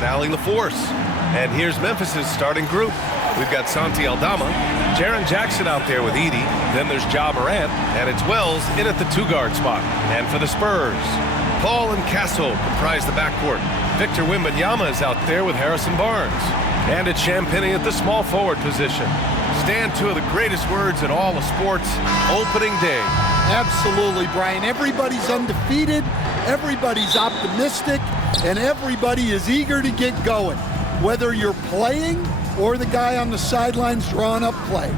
Allie LaForce. And here's Memphis's starting group. We've got Santi Aldama, Jaren Jackson out there with Edey. Then there's Ja Morant, and it's Wells in at the two-guard spot. And for the Spurs, Paul and Castle comprise the backcourt. Victor Wembanyama is out there with Harrison Barnes. And it's Champagnie at the small forward position. Stand two of the greatest words in all of sports, opening day. Absolutely, Brian. Everybody's undefeated, everybody's optimistic, and everybody is eager to get going, whether you're playing or the guy on the sidelines drawing up plays.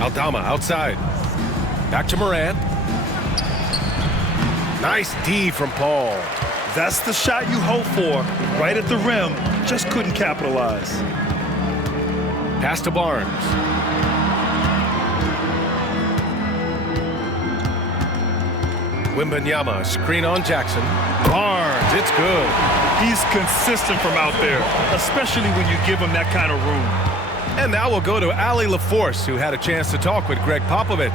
Aldama outside. Back to Morant. Nice D from Paul. That's the shot you hope for, right at the rim. Just couldn't capitalize. Pass to Barnes. Wembanyama, screen on Jackson. Barnes, it's good. He's consistent from out there, especially when you give him that kind of room. And now we'll go to Allie LaForce, who had a chance to talk with Greg Popovich.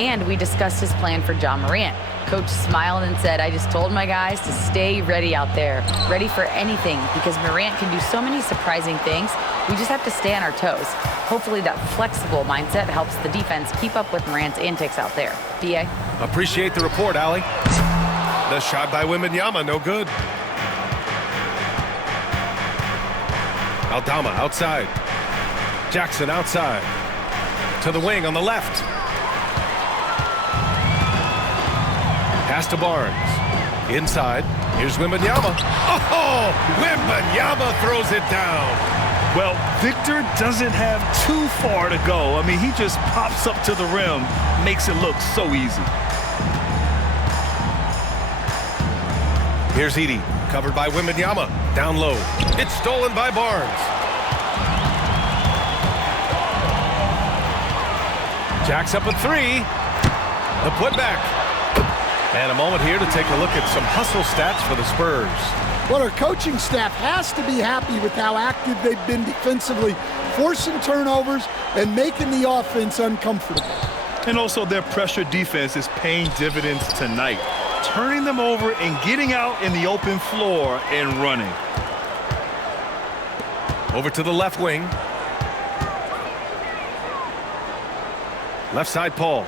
And we discussed his plan for Ja Morant. Coach smiled and said, I just told my guys to stay ready out there, ready for anything, because Morant can do so many surprising things. We just have to stay on our toes. Hopefully that flexible mindset helps the defense keep up with Morant's antics out there. D.A.? Appreciate the report, Allie. The shot by Wembanyama, no good. Aldama outside. Jackson outside. To the wing on the left. Pass to Barnes. Inside. Here's Wembanyama. Oh! Wembanyama throws it down. Well, Victor doesn't have too far to go. I mean, he just pops up to the rim, makes it look so easy. Here's Edey, covered by Wembanyama. Down low. It's stolen by Barnes. Jack's up a three. The putback. And a moment here to take a look at some hustle stats for the Spurs. Well, our coaching staff has to be happy with how active they've been defensively, forcing turnovers and making the offense uncomfortable. And also their pressure defense is paying dividends tonight, turning them over and getting out in the open floor and running. Over to the left wing. Left side, Paul.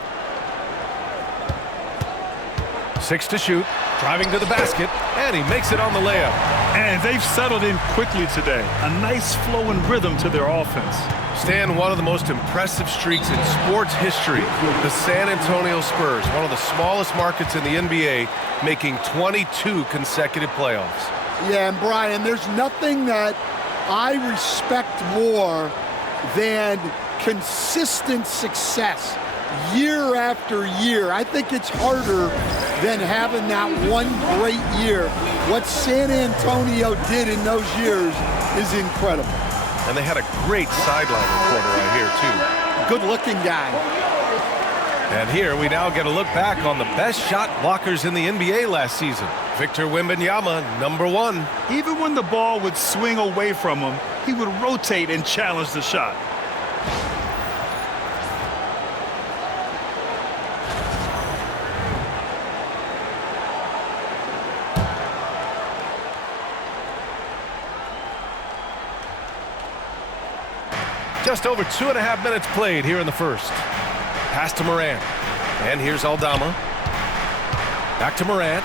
6 to shoot, driving to the basket, and he makes it on the layup. And they've settled in quickly today. A nice flow and rhythm to their offense. Stan, one of the most impressive streaks in sports history, the San Antonio Spurs, one of the smallest markets in the NBA, making 22 consecutive playoffs. Yeah, and Brian, there's nothing that I respect more than consistent success year after year. I think it's harder than having that one great year. What San Antonio did in those years is incredible. And they had a great sideline reporter right here, too. Good-looking guy. And here we now get a look back on the best shot blockers in the NBA last season. Victor Wembanyama, #1. Even when the ball would swing away from him, he would rotate and challenge the shot. Just over 2.5 minutes played here in the first. Pass to Morant. And here's Aldama. Back to Morant.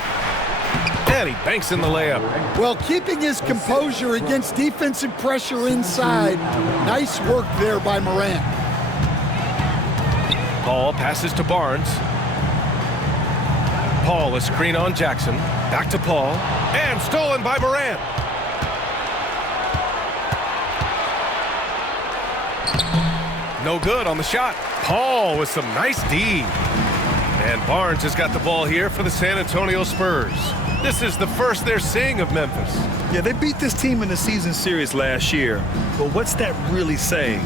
And he banks in the layup. Well, keeping his composure against defensive pressure inside. Nice work there by Morant. Paul passes to Barnes. Paul, a screen on Jackson. Back to Paul. And stolen by Morant. No good on the shot. Paul with some nice D. And Barnes has got the ball here for the San Antonio Spurs. This is the first they're seeing of Memphis. Yeah, they beat this team in the season series last year. But what's that really saying?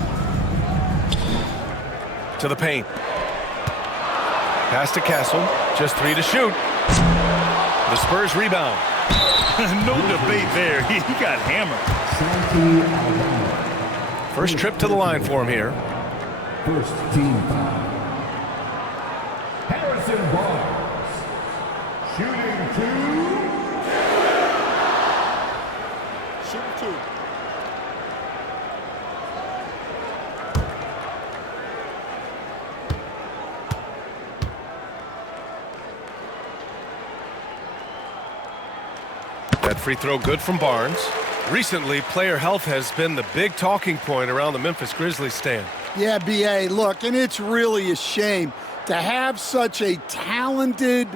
To the paint. Pass to Castle. Just 3 to shoot. The Spurs rebound. No debate there. He got hammered. First trip to the line for him here. First team foul. Harrison Barnes. Shooting 2. That free throw good from Barnes. Recently, player health has been the big talking point around the Memphis Grizzlies stand. Yeah, B.A., look, and it's really a shame to have such a talented,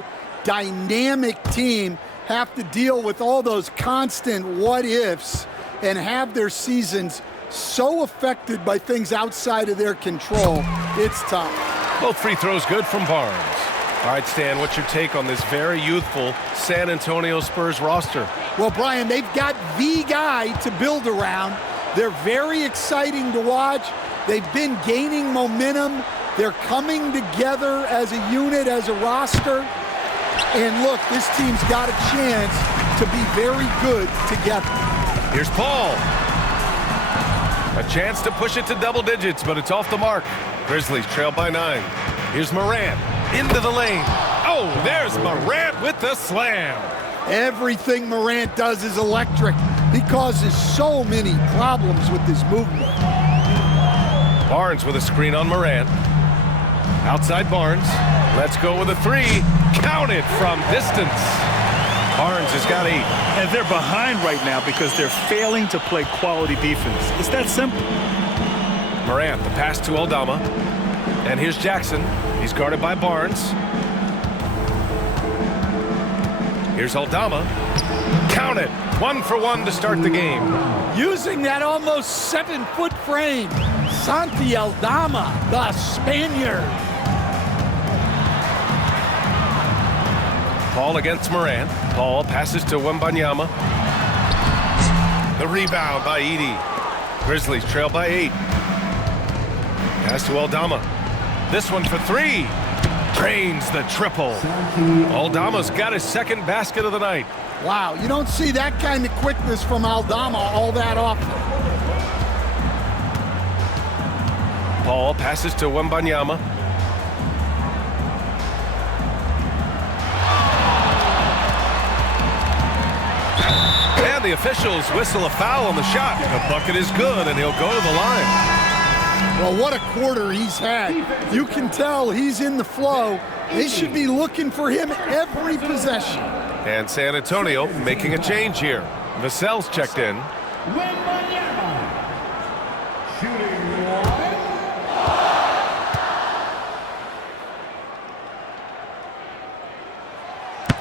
dynamic team have to deal with all those constant what-ifs and have their seasons so affected by things outside of their control. It's tough. Both free throws good from Barnes. All right, Stan, what's your take on this very youthful San Antonio Spurs roster? Well, Brian, they've got the guy to build around. They're very exciting to watch. They've been gaining momentum. They're coming together as a unit, as a roster. And look, this team's got a chance to be very good together. Here's Paul. A chance to push it to double digits, but it's off the mark. Grizzlies trail by 9. Here's Morant. Into the lane. Oh, there's Morant with the slam. Everything Morant does is electric. He causes so many problems with his movement. Barnes with a screen on Morant. Outside Barnes. Let's go with a 3. Counted from distance. Barnes has got 8. And they're behind right now because they're failing to play quality defense. It's that simple. Morant, the pass to Aldama. And here's Jackson. He's guarded by Barnes. Here's Aldama. Count it. 1 for 1 to start the game. Using that almost 7-foot frame, Santi Aldama, the Spaniard. Paul against Morant. Paul passes to Wembanyama. The rebound by Edey. Grizzlies trail by 8. Pass to Aldama. This one for 3. Drains the triple. Aldama's got his second basket of the night. Wow, you don't see that kind of quickness from Aldama all that often. Paul passes to Wembanyama. And the officials whistle a foul on the shot. The bucket is good, and he'll go to the line. Well, what a quarter he's had. You can tell he's in the flow. They should be looking for him every possession. And San Antonio making a change here. Vassell's checked in.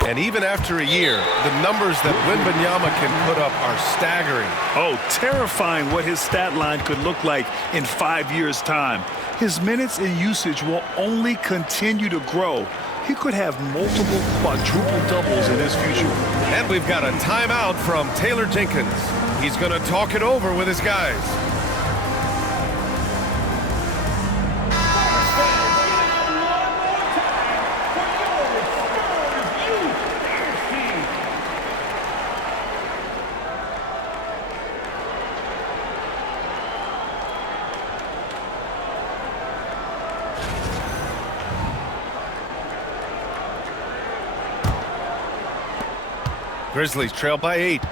And even after a year, the numbers that Wembanyama can put up are staggering. Oh, terrifying what his stat line could look like in 5 years' time. His minutes and usage will only continue to grow. He could have multiple quadruple doubles in his future. And we've got a timeout from Taylor Jenkins. He's going to talk it over with his guys. Grizzlies trail by 8.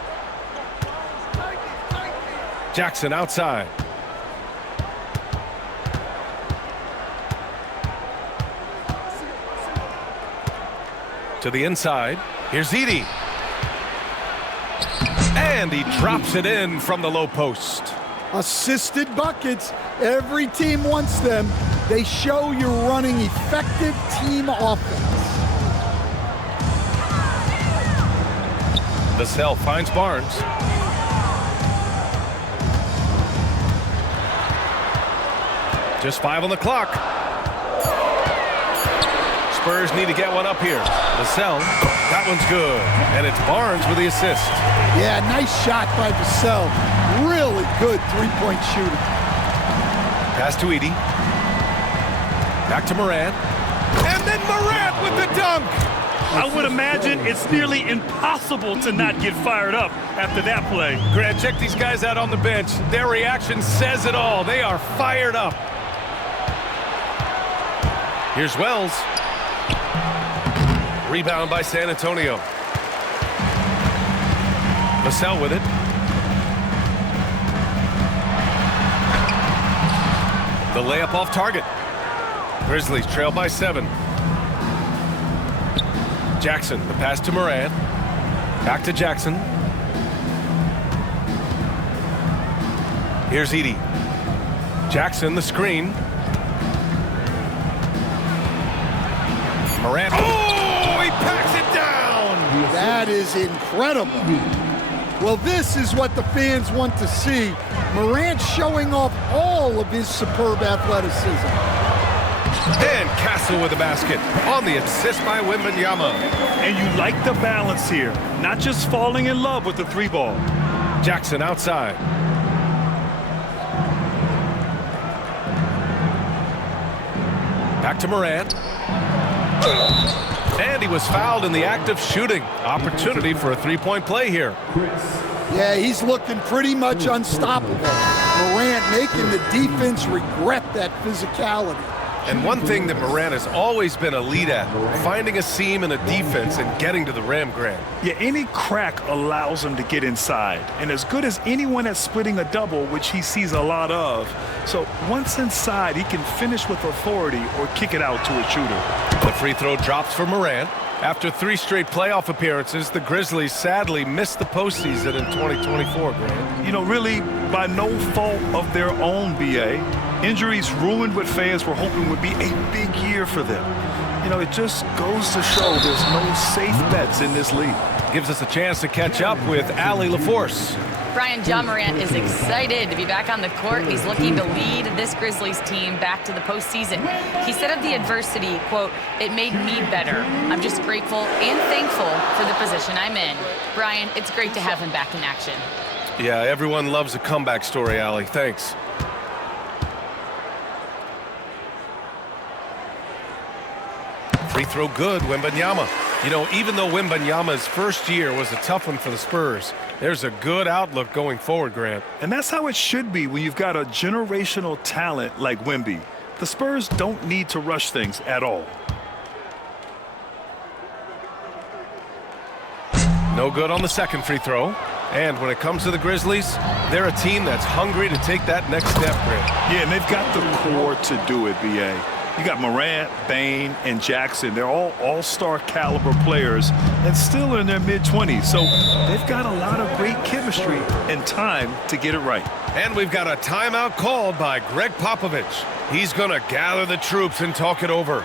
Jackson outside. To the inside. Here's Edey. And he drops it in from the low post. Assisted buckets. Every team wants them. They show you're running effective team offense. Vassell finds Barnes. Just 5 on the clock. Spurs need to get one up here. Vassell, that one's good. And it's Barnes with the assist. Yeah, nice shot by Vassell. Really good three-point shooting. Pass to Edey. Back to Morant. And then Morant with the dunk. I would imagine it's nearly impossible to not get fired up after that play. Grant, check these guys out on the bench. Their reaction says it all. They are fired up. Here's Wells. Rebound by San Antonio. Vassell with it. The layup off target. Grizzlies trail by 7. Jackson, the pass to Morant. Back to Jackson. Here's Edey. Jackson, the screen. Morant. Oh, he packs it down! That is incredible. Well, this is what the fans want to see. Morant showing off all of his superb athleticism. And Castle with the basket on the assist by Wembanyama. And you like the balance here, not just falling in love with the three ball. Jackson outside. Back to Morant. And he was fouled in the act of shooting. Opportunity for a three-point play here. Yeah, he's looking pretty much unstoppable. Morant making the defense regret that physicality. And one thing that Morant has always been elite at, finding a seam in a defense and getting to the rim, Grant. Yeah, any crack allows him to get inside. And as good as anyone at splitting a double, which he sees a lot of. So once inside, he can finish with authority or kick it out to a shooter. The free throw drops for Morant. After 3 straight playoff appearances, the Grizzlies sadly missed the postseason in 2024, Grant. You know, really, by no fault of their own, B.A. Injuries ruined what fans were hoping would be a big year for them. You know, it just goes to show there's no safe bets in this league. Gives us a chance to catch up with Allie LaForce. Brian, Ja Morant is excited to be back on the court. He's looking to lead this Grizzlies team back to the postseason. He said of the adversity, quote, "It made me better. I'm just grateful and thankful for the position I'm in." Brian, it's great to have him back in action. Yeah, everyone loves a comeback story, Allie. Thanks. Free throw good, Wembanyama. You know, even though Wembanyama's first year was a tough one for the Spurs, there's a good outlook going forward, Grant. And that's how it should be when you've got a generational talent like Wemby. The Spurs don't need to rush things at all. No good on the second free throw. And when it comes to the Grizzlies, they're a team that's hungry to take that next step, Grant. Yeah, and they've got the core to do it, B.A. You got Morant, Bane, and Jackson. They're all all-star caliber players and still in their mid-20s. So they've got a lot of great chemistry and time to get it right. And we've got a timeout called by Greg Popovich. He's going to gather the troops and talk it over.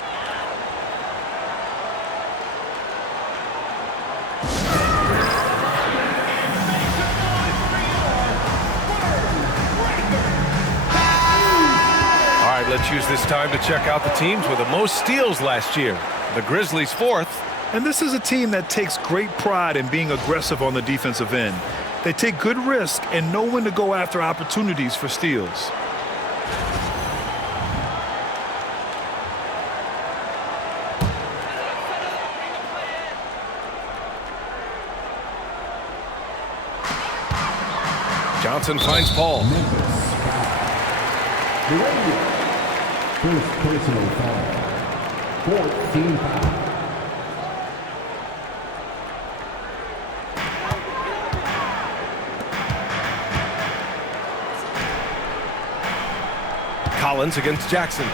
Let's use this time to check out the teams with the most steals last year. The Grizzlies 4th. And this is a team that takes great pride in being aggressive on the defensive end. They take good risk and know when to go after opportunities for steals. Johnson finds Paul. First personal foul. 14 foul. Collins against Jackson.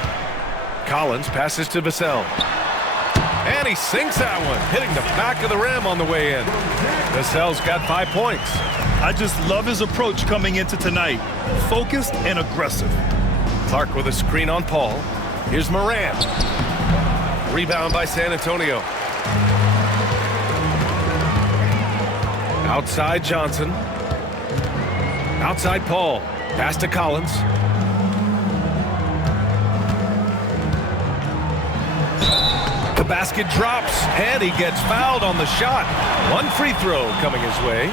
Collins passes to Vassell. And he sinks that one, hitting the back of the rim on the way in. Vassell's got 5 points. I just love his approach coming into tonight. Focused and aggressive. Clark with a screen on Paul. Here's Morant. Rebound by San Antonio. Outside Johnson. Outside Paul. Pass to Collins. The basket drops, and he gets fouled on the shot. One free throw coming his way.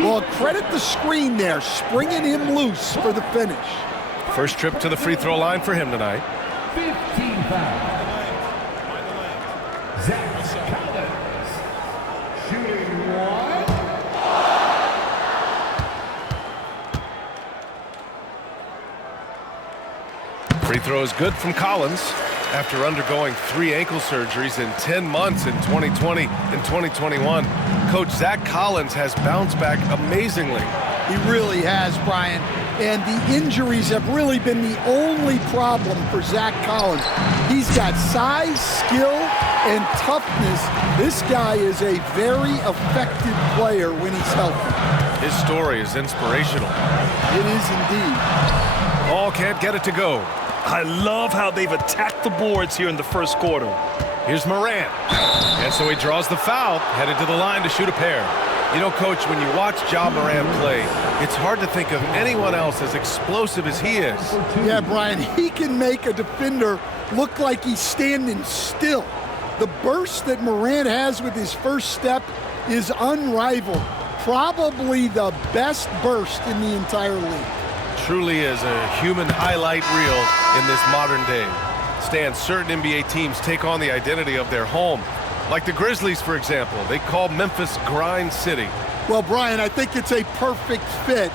Well, credit the screen there, springing him loose for the finish. First trip to the free throw line for him tonight. 15 foul. Zach Collins. Shooting one. Free throw is good from Collins. After undergoing 3 ankle surgeries in 10 months in 2020 and 2021, Coach Zach Collins has bounced back amazingly. He really has, Brian. And the injuries have really been the only problem for Zach Collins. He's got size, skill, and toughness. This guy is a very effective player when he's healthy. His story is inspirational. It is indeed. Ball can't get it to go. I love how they've attacked the boards here in the first quarter. Here's Morant. And so he draws the foul, headed to the line to shoot a pair. You know, Coach, when you watch Ja Morant play, it's hard to think of anyone else as explosive as he is. Yeah, Brian, he can make a defender look like he's standing still. The burst that Morant has with his first step is unrivaled. Probably the best burst in the entire league. Truly is a human highlight reel in this modern day. Stan, certain NBA teams take on the identity of their home. Like the Grizzlies, for example. They call Memphis Grind City. Well, Brian, I think it's a perfect fit.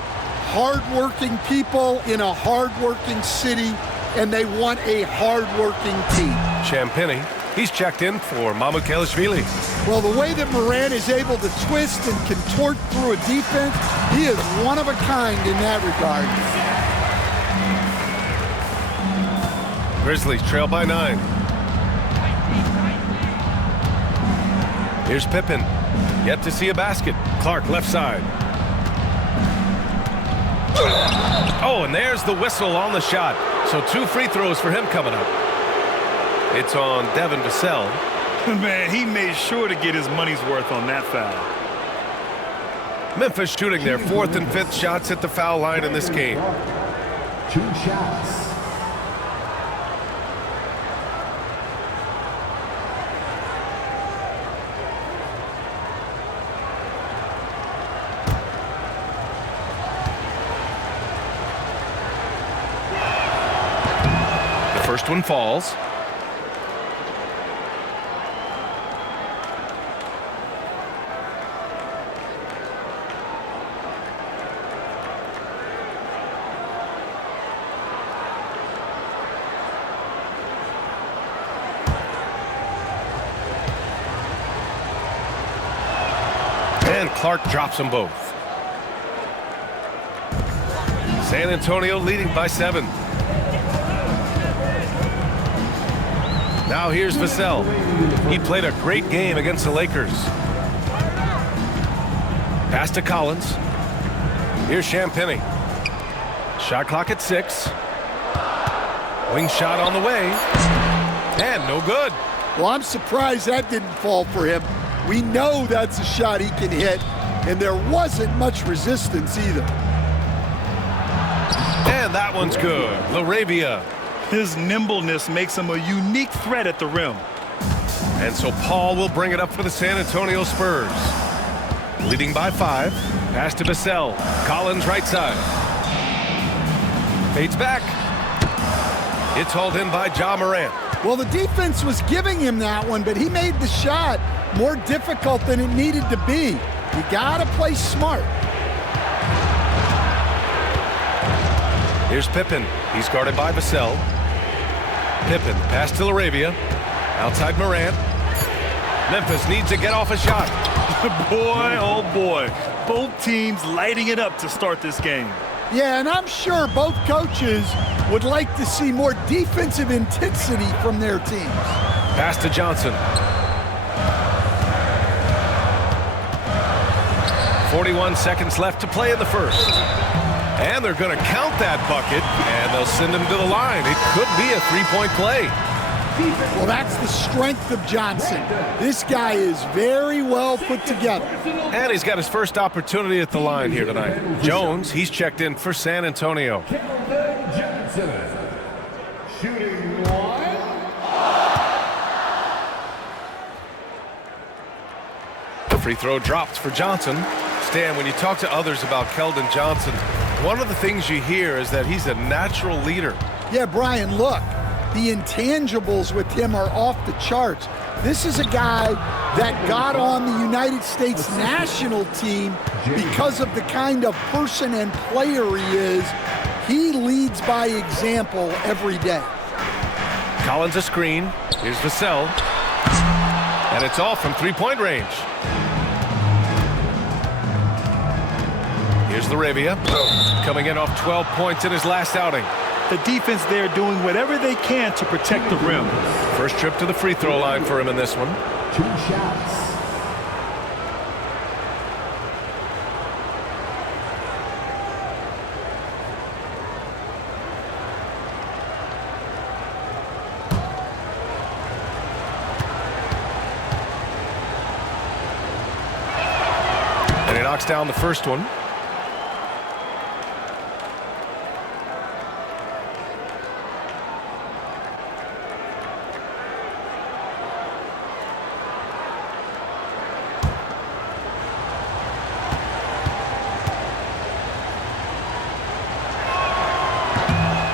Hard-working people in a hard-working city, and they want a hard-working team. Champagny, he's checked in for Mamukelashvili. Well, the way that Morant is able to twist and contort through a defense, he is one of a kind in that regard. Grizzlies trail by 9. Here's Pippen. Yet to see a basket. Clark left side. Oh, and there's the whistle on the shot. So 2 free throws for him coming up. It's on Devin Vassell. Man, he made sure to get his money's worth on that foul. Memphis shooting their 4th and 5th shots at the foul line in this game. 2 shots. First one falls. And Clark drops them both. San Antonio leading by 7. Now here's Vassell. He played a great game against the Lakers. Pass to Collins. Here's Champagny. Shot clock at 6. Wing shot on the way. And no good. Well, I'm surprised that didn't fall for him. We know that's a shot he can hit, and there wasn't much resistance either. And that one's good. LaRavia. His nimbleness makes him a unique threat at the rim. And so Paul will bring it up for the San Antonio Spurs. Leading by 5. Pass to Vassell. Collins right side. Fades back. It's hauled in by Ja Morant. Well, the defense was giving him that one, but he made the shot more difficult than it needed to be. You gotta play smart. Here's Pippen. He's guarded by Vassell. Pippen, pass to LaRavia. Outside Morant. Memphis needs to get off a shot. Boy, oh boy. Both teams lighting it up to start this game. Yeah, and I'm sure both coaches would like to see more defensive intensity from their teams. Pass to Johnson. 41 seconds left to play in the first. And they're going to count that bucket, and they'll send him to the line. It could be a 3-point play. Well, that's the strength of Johnson. This guy is very well put together. And he's got his first opportunity at the line here tonight. Jones, he's checked in for San Antonio. Johnson. Shooting 1. The free throw dropped for Johnson. Stan, when you talk to others about Keldon Johnson, one of the things you hear is that he's a natural leader. Yeah, Brian, look, the intangibles with him are off the charts. This is a guy that got on the United States national team because of the kind of person and player he is. He leads by example every day. Collins a screen. Here's Vassell. And it's off from three-point range. Here's LaRavia, coming in off 12 points in his last outing. The defense there doing whatever they can to protect the rim. First trip to the free throw line for him in this one. 2 shots. And he knocks down the first one.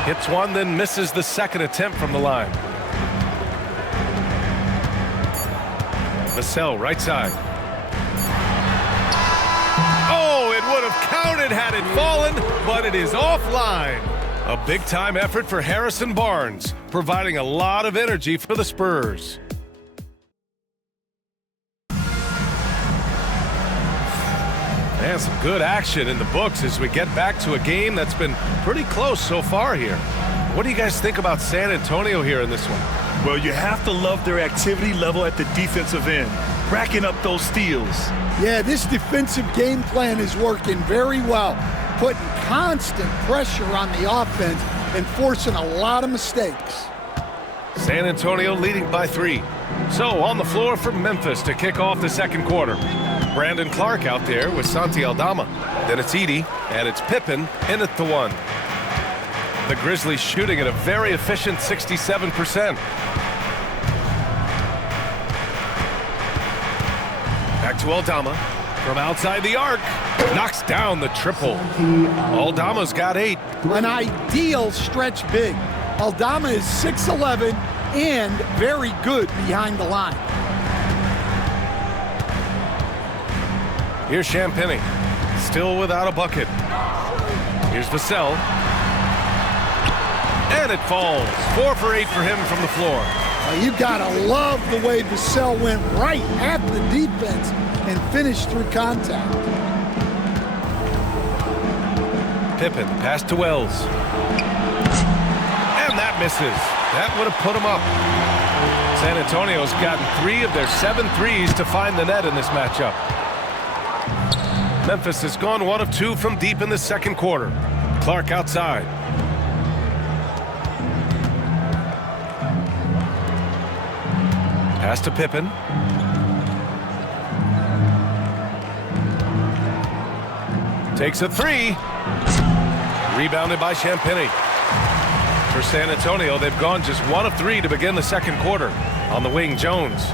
Hits one, then misses the second attempt from the line. Vassell, right side. Oh, it would have counted had it fallen, but it is offline. A big-time effort for Harrison Barnes, providing a lot of energy for the Spurs. And some good action in the books as we get back to a game that's been pretty close so far here. What do you guys think about San Antonio here in this one? Well, you have to love their activity level at the defensive end, racking up those steals. Yeah, this defensive game plan is working very well, putting constant pressure on the offense and forcing a lot of mistakes. San Antonio leading by 3. So on the floor for Memphis to kick off the second quarter. Brandon Clark out there with Santi Aldama. Then it's Edey, and it's Pippen in at the 1. The Grizzlies shooting at a very efficient 67%. Back to Aldama from outside the arc. Knocks down the triple. Aldama's got 8. An ideal stretch big. Aldama is 6'11" and very good behind the line. Here's Champagnie, still without a bucket. Here's Vassell. And it falls. 4 for 8 for him from the floor. You've got to love the way Vassell went right at the defense and finished through contact. Pippen, pass to Wells. And that misses. That would have put him up. San Antonio's gotten 3 of their 7 threes to find the net in this matchup. Memphis has gone 1 of 2 from deep in the second quarter. Clark outside. Pass to Pippen. Takes a 3. Rebounded by Champagnie. For San Antonio, they've gone just 1 of 3 to begin the second quarter. On the wing, Jones.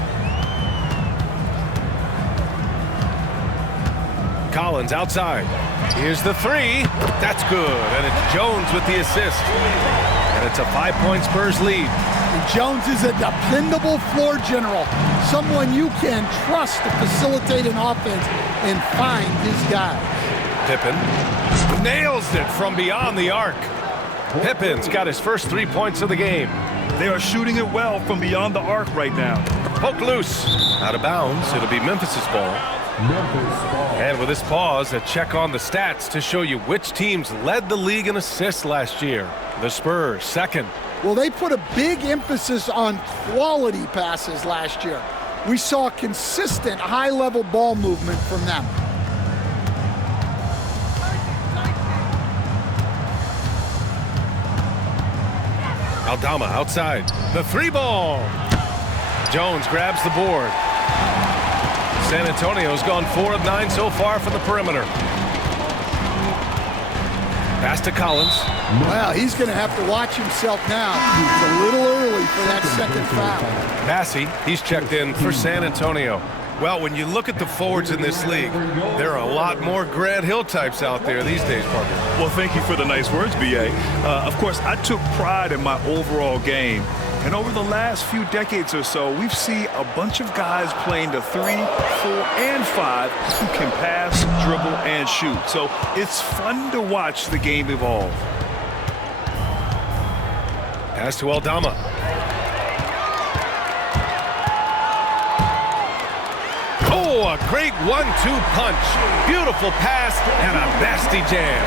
Collins outside. Here's the 3. That's good. And it's Jones with the assist. And it's a 5-point Spurs lead. And Jones is a dependable floor general. Someone you can trust to facilitate an offense and find his guys. Pippen nails it from beyond the arc. Pippen's got his first 3 points of the game. They are shooting it well from beyond the arc right now. Poked loose. Out of bounds. It'll be Memphis's ball. And with this pause, a check on the stats to show you which teams led the league in assists last year. The Spurs, second. Well, they put a big emphasis on quality passes last year. We saw consistent high-level ball movement from them. Aldama outside. The 3-ball. Jones grabs the board. San Antonio's gone 4 of 9 so far from the perimeter. Pass to Collins. Well, he's going to have to watch himself now. It's a little early for that second foul. Massey, he's checked in for San Antonio. Well, when you look at the forwards in this league, there are a lot more Grant Hill types out there these days, Parker. Well, thank you for the nice words, B.A. Of course, I took pride in my overall game. And over the last few decades or so, we've seen a bunch of guys playing the 3, 4, and 5 who can pass, dribble, and shoot. So it's fun to watch the game evolve. Pass to Aldama. Oh, a great 1-2 punch. Beautiful pass and a nasty jam.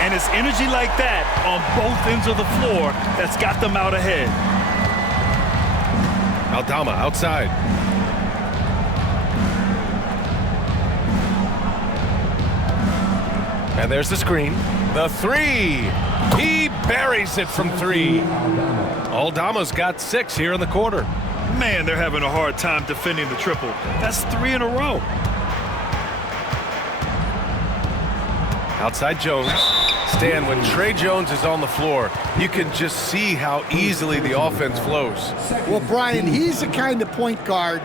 And it's energy like that on both ends of the floor that's got them out ahead. Aldama outside. And there's the screen. The three. He buries it from three. Aldama's got 6 here in the quarter. Man, they're having a hard time defending the triple. That's 3 in a row. Outside Jones. Stan, when Trey Jones is on the floor, you can just see how easily the offense flows. Well, Brian, he's the kind of point guard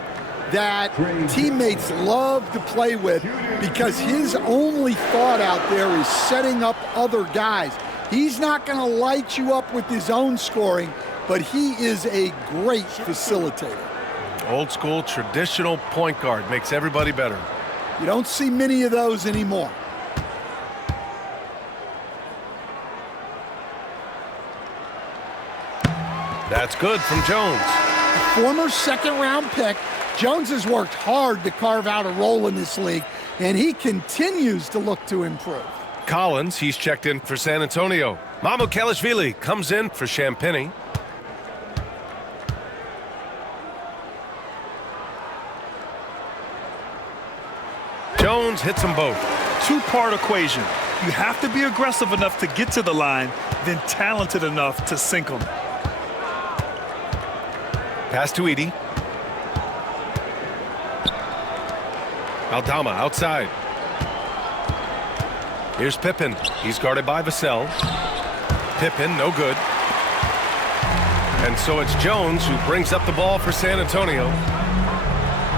that teammates love to play with because his only thought out there is setting up other guys. He's not going to light you up with his own scoring, but he is a great facilitator. Old school, traditional point guard makes everybody better. You don't see many of those anymore. That's good from Jones. Former second-round pick, Jones has worked hard to carve out a role in this league, and he continues to look to improve. Collins, he's checked in for San Antonio. Mamukelashvili comes in for Champagny. Jones hits them both. Two-part equation. You have to be aggressive enough to get to the line, then talented enough to sink them. Pass to Edey. Aldama outside. Here's Pippen. He's guarded by Vassell. Pippen, no good. And so it's Jones who brings up the ball for San Antonio.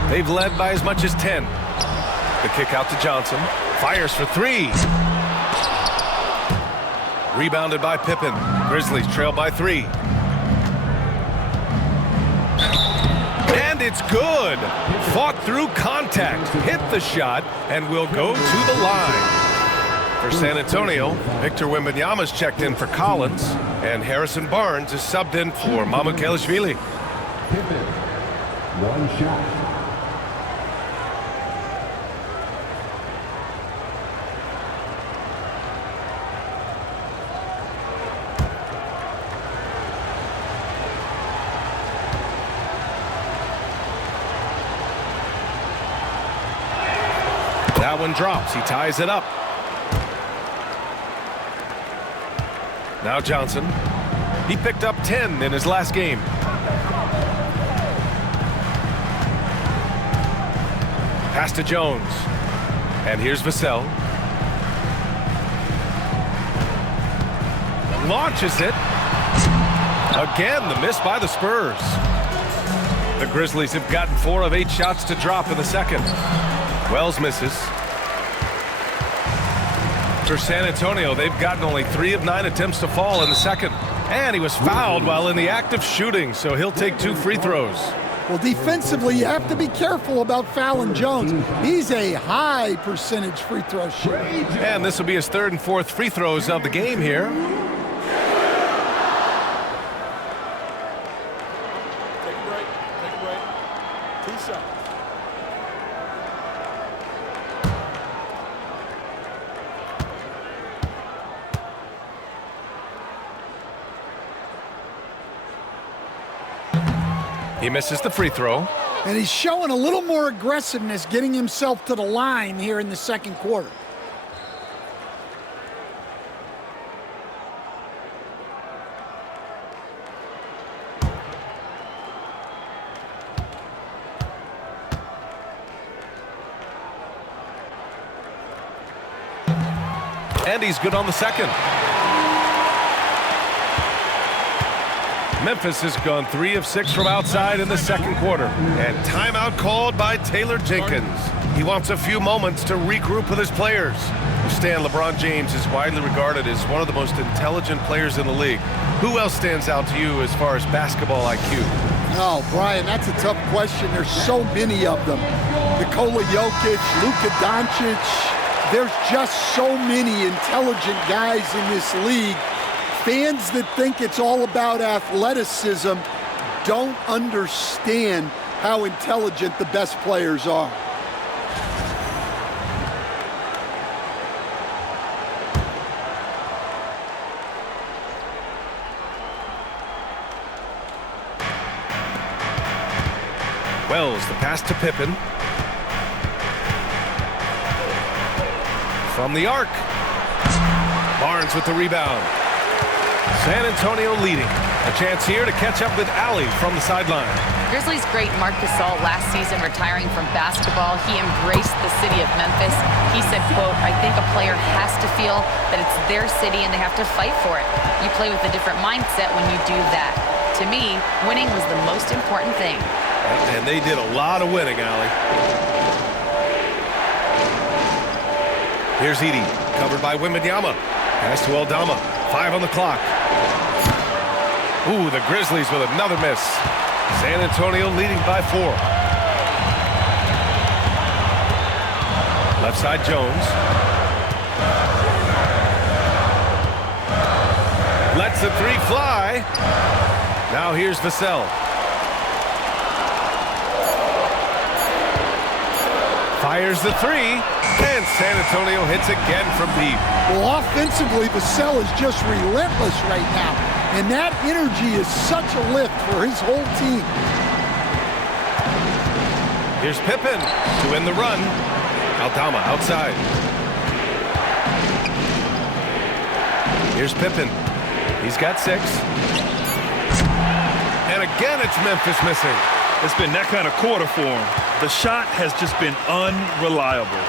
They've led by as much as 10. The kick out to Johnson. Fires for 3. Rebounded by Pippen. Grizzlies trail by 3. And it's good. Fought through contact, hit the shot, and will go to the line. For San Antonio, Victor Wembanyama's checked in for Collins, and Harrison Barnes is subbed in for Mamukelashvili. Pippen, 1 shot. That one drops. He ties it up. Now Johnson. He picked up 10 in his last game. Pass to Jones. And here's Vassell. Launches it. Again, the miss by the Spurs. The Grizzlies have gotten 4 of 8 shots to drop in the second. Wells misses. For San Antonio, they've gotten only 3 of 9 attempts to fall in the second. And he was fouled while in the act of shooting, so he'll take 2 free throws. Well, defensively, you have to be careful about fouling Jones. He's a high percentage free throw shooter. And this will be his 3rd and 4th free throws of the game here. Take a break. Take a break. Peace out. He misses the free throw. And he's showing a little more aggressiveness, getting himself to the line here in the second quarter. And he's good on the second. Memphis has gone 3 of 6 from outside in the second quarter. And timeout called by Taylor Jenkins. He wants a few moments to regroup with his players. Stan, LeBron James is widely regarded as one of the most intelligent players in the league. Who else stands out to you as far as basketball IQ? Oh, Brian, that's a tough question. There's so many of them. Nikola Jokic, Luka Doncic. There's just so many intelligent guys in this league. Fans that think it's all about athleticism don't understand how intelligent the best players are. Wells, the pass to Pippen. From the arc. Barnes with the rebound. San Antonio leading. A chance here to catch up with Alley from the sideline. Grizzlies great Marc Gasol last season retiring from basketball. He embraced the city of Memphis. He said, quote, "I think a player has to feel that it's their city and they have to fight for it. You play with a different mindset when you do that. To me, winning was the most important thing." And they did a lot of winning, Alley. Here's Edey, covered by Wembanyama. Pass to Aldama. 5 on the clock. Ooh, the Grizzlies with another miss. San Antonio leading by 4. Left side Jones. Lets the 3 fly. Now here's Vassell. Fires the 3. And San Antonio hits again from deep. Well, offensively, Vassell is just relentless right now. And that energy is such a lift for his whole team. Here's Pippen to win the run. Aldama outside. Here's Pippen. He's got 6. And again, it's Memphis missing. It's been that kind of quarter for him. The shot has just been unreliable.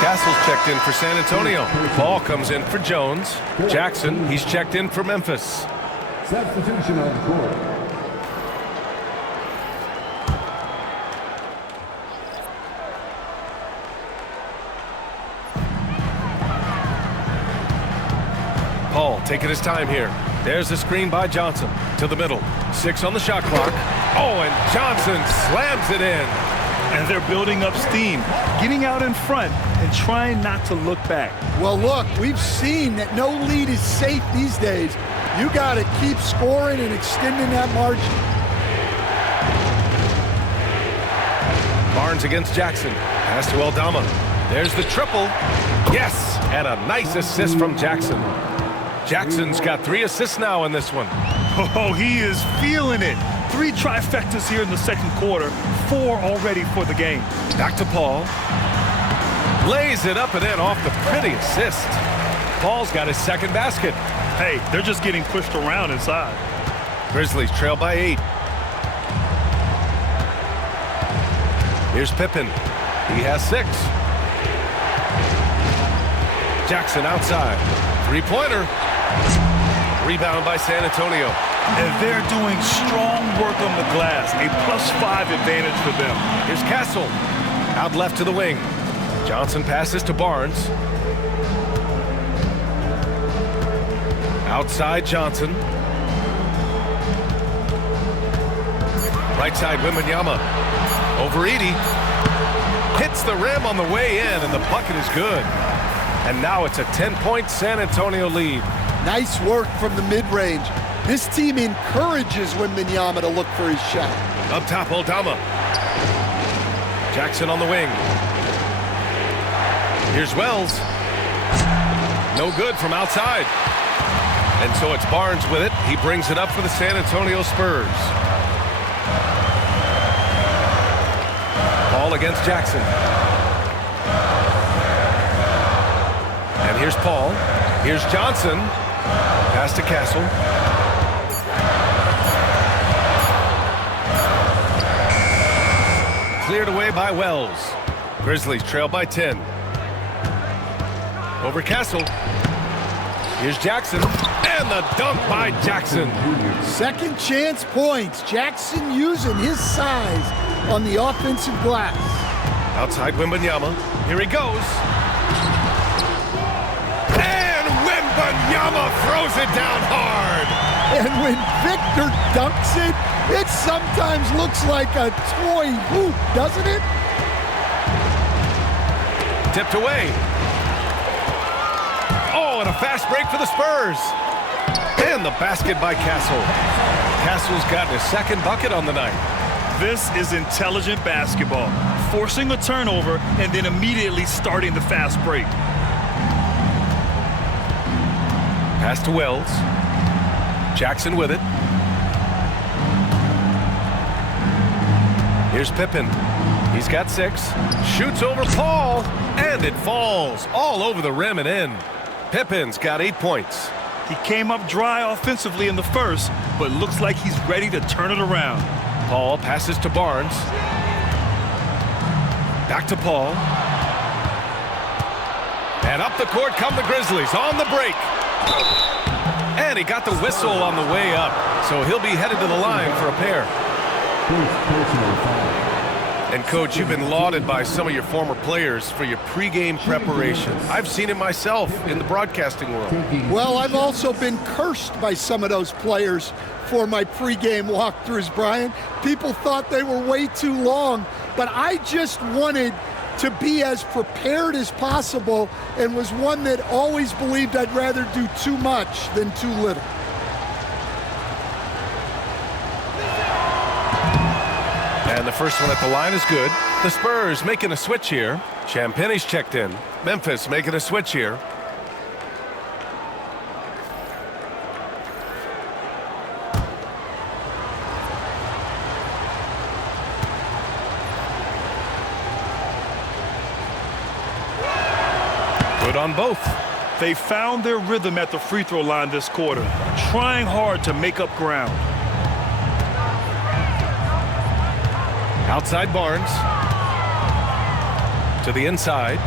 Castle's checked in for San Antonio. Ball comes in for Jones. Jackson, he's checked in for Memphis. Substitution on the court. Paul taking his time here. There's the screen by Johnson to the middle. 6 on the shot clock. Oh, and Johnson slams it in. And they're building up steam, getting out in front and trying not to look back. Well, look, we've seen that no lead is safe these days. You got to keep scoring and extending that margin. Barnes against Jackson. Pass to Aldama. There's the triple. Yes, and a nice assist from Jackson. Jackson's got 3 assists now in this one. Oh, he is feeling it. 3 trifectas here in the second quarter, 4 already for the game. Back to Paul. Lays it up and in off the pretty assist. Paul's got his second basket. Hey, they're just getting pushed around inside. Grizzlies trail by 8. Here's Pippen. He has 6. Jackson outside. 3-pointer. Rebound by San Antonio. And they're doing strong work on the glass. A +5 advantage for them. Here's Castle. Out left to the wing. Johnson passes to Barnes. Outside Johnson. Right side Wembanyama. Over Edey. Hits the rim on the way in, and the bucket is good. And now it's a 10-point San Antonio lead. Nice work from the mid-range. This team encourages Wembanyama to look for his shot. Up top, Aldama. Jackson on the wing. Here's Wells. No good from outside. And so it's Barnes with it. He brings it up for the San Antonio Spurs. Paul against Jackson. And here's Paul. Here's Johnson. Pass to Castle. Cleared away by Wells. Grizzlies trail by 10. Over Castle. Here's Jackson. And the dunk by Jackson. Second chance points. Jackson using his size on the offensive glass. Outside Wembanyama. Here he goes. And Wembanyama throws it down hard. And when Victor dunks it, it sometimes looks like a toy hoop, doesn't it? Tipped away. Oh, and a fast break for the Spurs. And the basket by Castle. Castle's gotten his second bucket on the night. This is intelligent basketball. Forcing a turnover and then immediately starting the fast break. Pass to Wells. Jackson with it. Here's Pippen. He's got 6. Shoots over Paul, and it falls all over the rim and in. Pippen's got 8 points. He came up dry offensively in the first, but looks like he's ready to turn it around. Paul passes to Barnes. Back to Paul. And up the court come the Grizzlies on the break. And he got the whistle on the way up, so he'll be headed to the line for a pair. Personal foul. And, Coach, you've been lauded by some of your former players for your pregame preparation. I've seen it myself in the broadcasting world. Well, I've also been cursed by some of those players for my pregame walkthroughs, Brian. People thought they were way too long, but I just wanted to be as prepared as possible and was one that always believed I'd rather do too much than too little. And the first one at the line is good. The Spurs making a switch here. Champagne's checked in. Memphis making a switch here. Good on both. They found their rhythm at the free throw line this quarter, trying hard to make up ground. Outside Barnes. To the inside.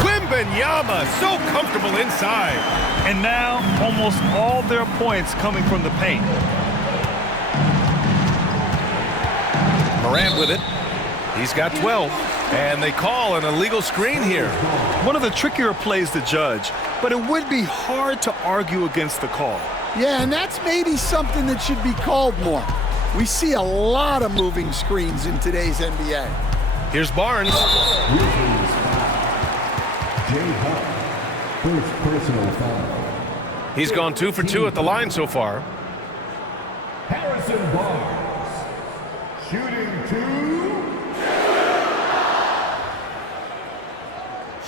Wembanyama so comfortable inside. And now almost all their points coming from the paint. Morant with it. He's got 12. And they call an illegal screen here. One of the trickier plays to judge, but it would be hard to argue against the call. Yeah, and that's maybe something that should be called more. We see a lot of moving screens in today's NBA. Here's Barnes. Grizzlies foul. Jay Hart. First personal foul. He's gone 2 for 2 at the line so far. Harrison Barnes. Shooting 2.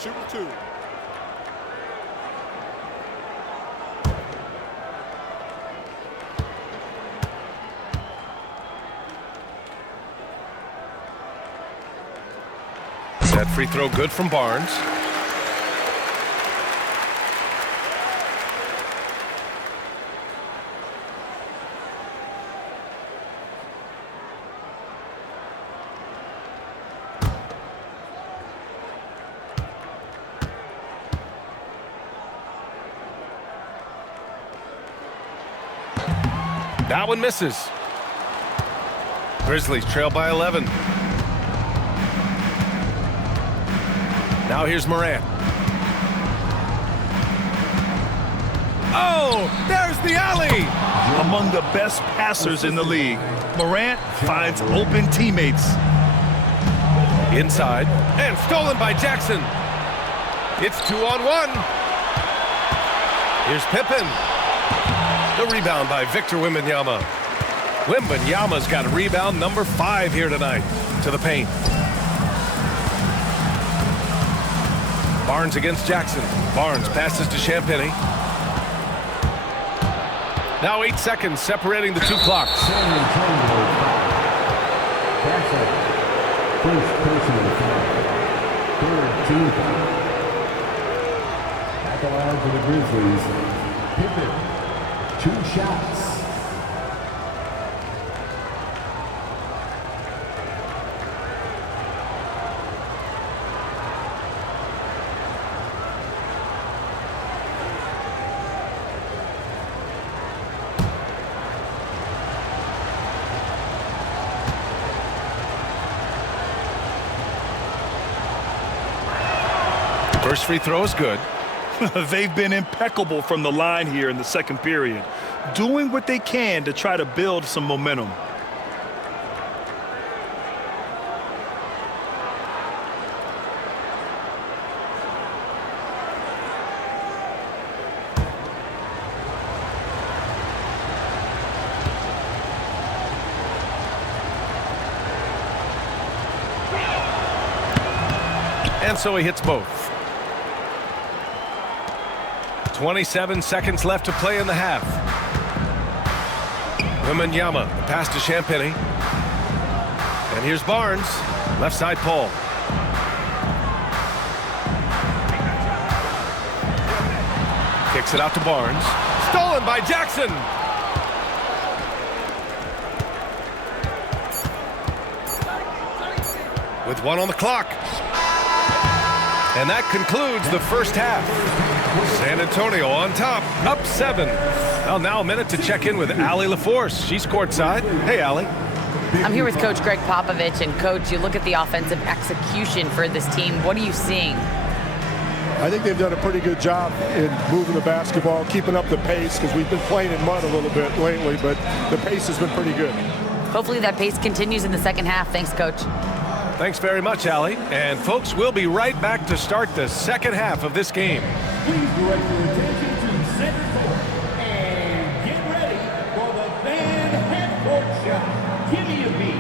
Shooting 2. That free throw good from Barnes. That one misses. Grizzlies trail by 11. Now here's Morant. Oh, there's the alley. Among the best passers in the league, Morant finds open teammates. Inside and stolen by Jackson. It's 2-on-1. Here's Pippen. The rebound by Victor Wembanyama. Wembanyama's got rebound number 5 here tonight. To the paint. Barnes against Jackson. Barnes passes to Champagnie. Now 8 seconds separating the 2 clocks. San Antonio foul. That's it. First personal foul. Third team foul. Back allowed for the Grizzlies. Pippen. 2 shots. First free throw is good. They've been impeccable from the line here in the second period, doing what they can to try to build some momentum. And so he hits both. 27 seconds left to play in the half. Wembanyama, the pass to Champagnie. And here's Barnes, left side Paul. Kicks it out to Barnes. Stolen by Jackson. With 1 on the clock. And that concludes the first half. San Antonio on top, up 7. Well, now a minute to check in with Allie LaForce. She's courtside. Hey, Allie. I'm here with Coach Greg Popovich. And, Coach, you look at the offensive execution for this team. What are you seeing? I think they've done a pretty good job in moving the basketball, keeping up the pace, because we've been playing in mud a little bit lately, but the pace has been pretty good. Hopefully that pace continues in the second half. Thanks, Coach. Thanks very much, Allie. And, folks, we'll be right back to start the second half of this game. Please direct your attention to center court and get ready for the fan half-court shot. Give me a beat.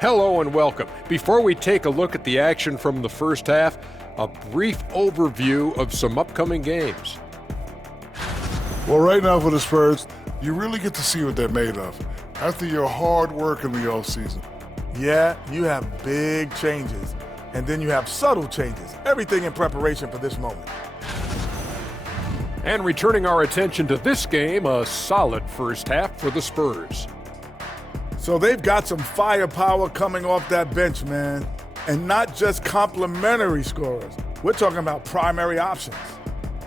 Hello and welcome. Before we take a look at the action from the first half, a brief overview of some upcoming games. Well, right now for the Spurs, you really get to see what they're made of after your hard work in the offseason. Yeah, you have big changes, and then you have subtle changes. Everything in preparation for this moment. And returning our attention to this game, a solid first half for the Spurs. So they've got some firepower coming off that bench, man. And not just complimentary scorers. We're talking about primary options.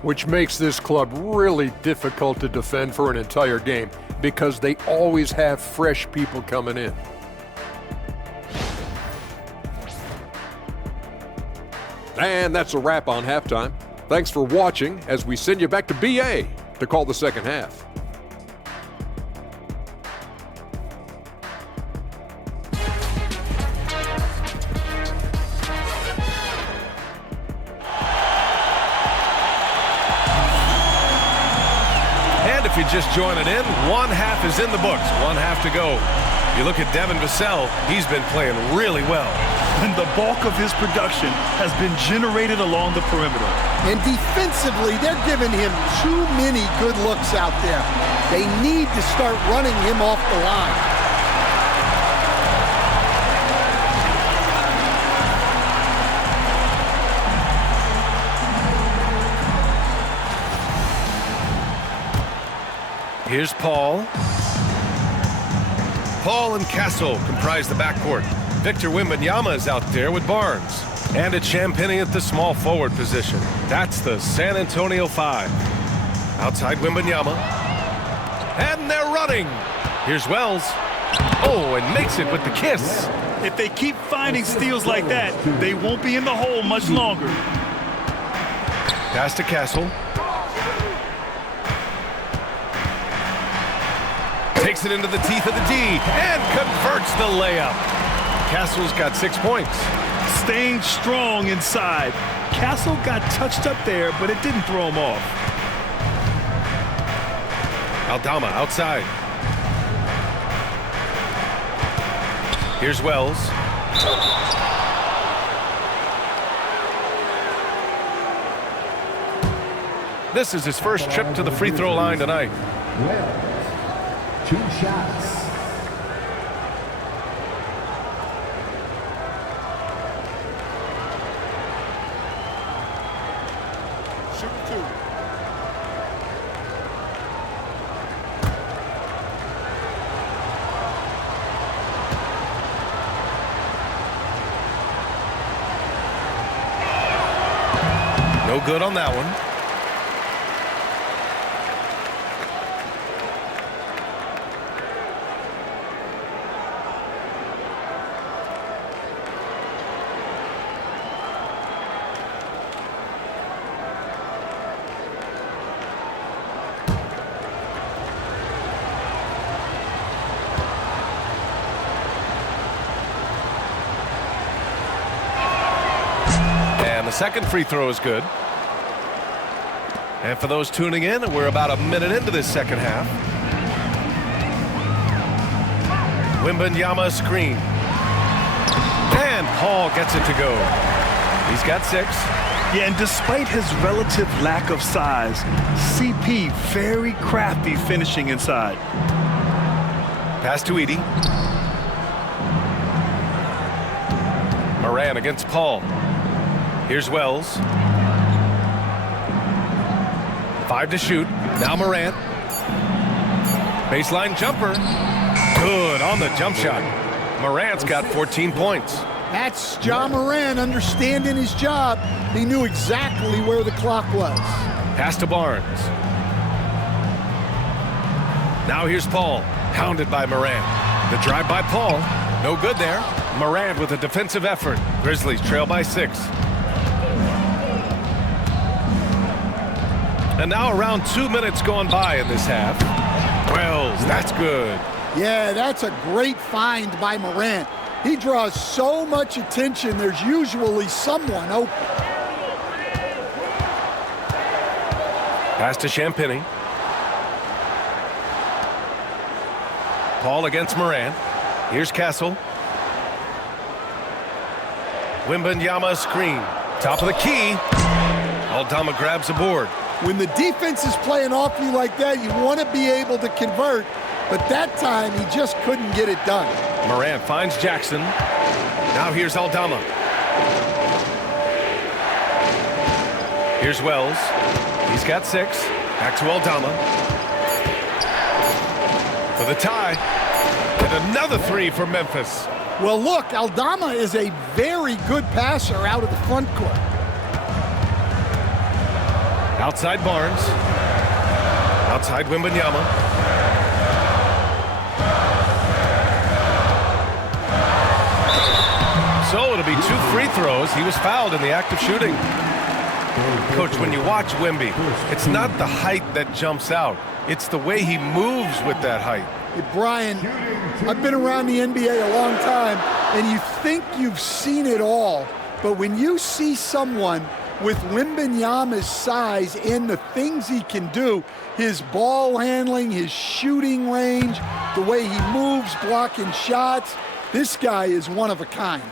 Which makes this club really difficult to defend for an entire game because they always have fresh people coming in. And that's a wrap on halftime. Thanks for watching as we send you back to BA to call the second half. If you're just joining in, one half is in the books, one half to go. You look at Devin Vassell, he's been playing really well. And the bulk of his production has been generated along the perimeter. And defensively, they're giving him too many good looks out there. They need to start running him off the line. Here's Paul. Paul and Castle comprise the backcourt. Victor Wembanyama is out there with Barnes. And it's Champagnie at the small forward position. That's the San Antonio 5. Outside Wembanyama. And they're running. Here's Wells. Oh, and makes it with the kiss. If they keep finding steals like that, they won't be in the hole much longer. Pass to Castle. Takes it into the teeth of the D and converts the layup. Castle's got 6 points. Staying strong inside. Castle got touched up there, but it didn't throw him off. Aldama outside. Here's Wells. This is his first trip to the free throw line tonight. Well, 2 shots. Shoot 2. No good on that one. second free throw is good. And for those tuning in, we're about a minute into this second half. Wembanyama screen. And Paul gets it to go. He's got 6. Yeah, and despite his relative lack of size, CP very crafty finishing inside. Pass to Edey. Moran against Paul. Here's Wells. 5 to shoot. Now Morant. Baseline jumper. Good on the jump shot. Morant's got 14 points. That's Ja Morant understanding his job. He knew exactly where the clock was. Pass to Barnes. Now here's Paul. Hounded by Morant. The drive by Paul. No good there. Morant with a defensive effort. Grizzlies trail by 6. And now around 2 minutes gone by in this half. Wells, that's good. Yeah, that's a great find by Morant. He draws so much attention, there's usually someone open. Pass to Champagny. Paul against Morant. Here's Castle. Wembanyama screen. Top of the key. Aldama grabs the board. When the defense is playing off you like that, you want to be able to convert, but that time he just couldn't get it done. Morant finds Jackson. Now here's Aldama. Here's Wells. He's got 6. Back to Aldama. For the tie. And another 3 for Memphis. Well, look, Aldama is a very good passer out of the front court. Outside Barnes. Outside Wembanyama. So it'll be 2 free throws. He was fouled in the act of shooting. Coach, when you watch Wemby, it's not the height that jumps out. It's the way he moves with that height. Hey, Brian, I've been around the NBA a long time, and you think you've seen it all, but when you see someone with Wembanyama's size and the things he can do, his ball handling, his shooting range, the way he moves, blocking shots, this guy is one of a kind.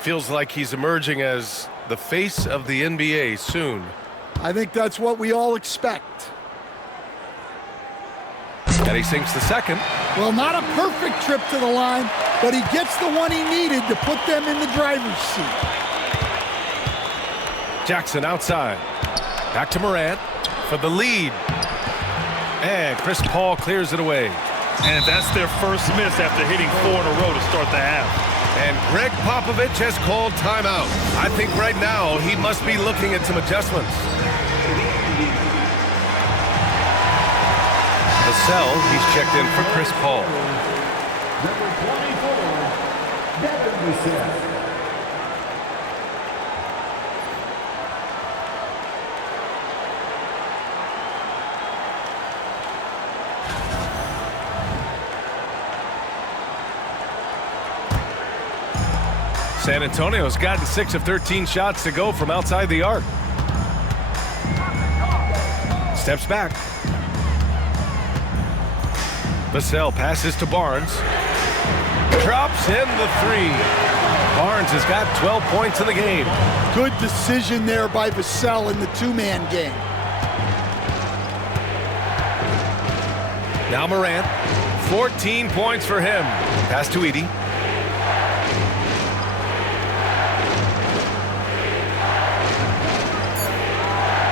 Feels like he's emerging as the face of the NBA soon. I think that's what we all expect. And he sinks the second. Well, not a perfect trip to the line, but he gets the one he needed to put them in the driver's seat. Jackson outside. Back to Morant for the lead. And Chris Paul clears it away. And that's their first miss after hitting 4 in a row to start the half. And Greg Popovich has called timeout. I think right now he must be looking at some adjustments. Vassell, he's checked in for Chris Paul. Number 24, Devin Vassell. San Antonio's gotten 6 of 13 shots to go from outside the arc. Steps back. Vassell passes to Barnes. Drops in the 3. Barnes has got 12 points in the game. Good decision there by Vassell in the 2-man game. Now Morant. 14 points for him. Pass to Edey.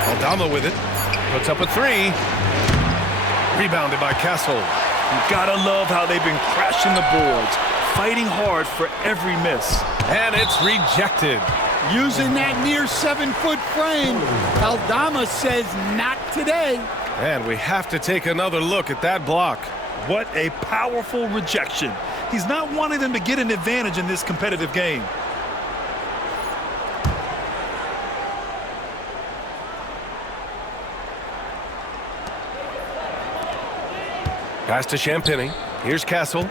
Aldama with it. Puts up a 3. Rebounded by Castle. You gotta love how they've been crashing the boards, fighting hard for every miss. And it's rejected. Using that near 7-foot frame, Aldama says not today. And we have to take another look at that block. What a powerful rejection. He's not wanting them to get an advantage in this competitive game. Pass to Champagny. Here's Castle.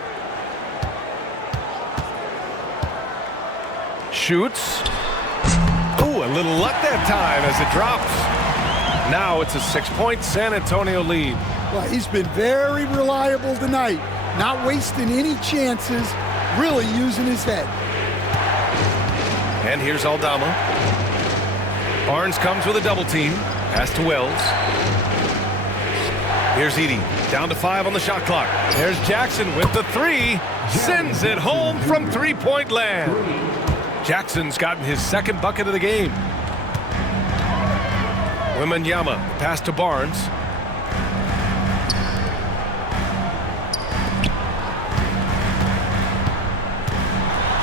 Shoots. Oh, a little little luck that time as it drops. Now it's a 6-point San Antonio lead. Well, he's been very reliable tonight, not wasting any chances, really using his head. And here's Aldama. Barnes comes with a double team. Pass to Wells. Here's Edey. Down to 5 on the shot clock. There's Jackson with the 3. Sends it home from three-point land. Jackson's gotten his second bucket of the game. Wembanyama, pass to Barnes.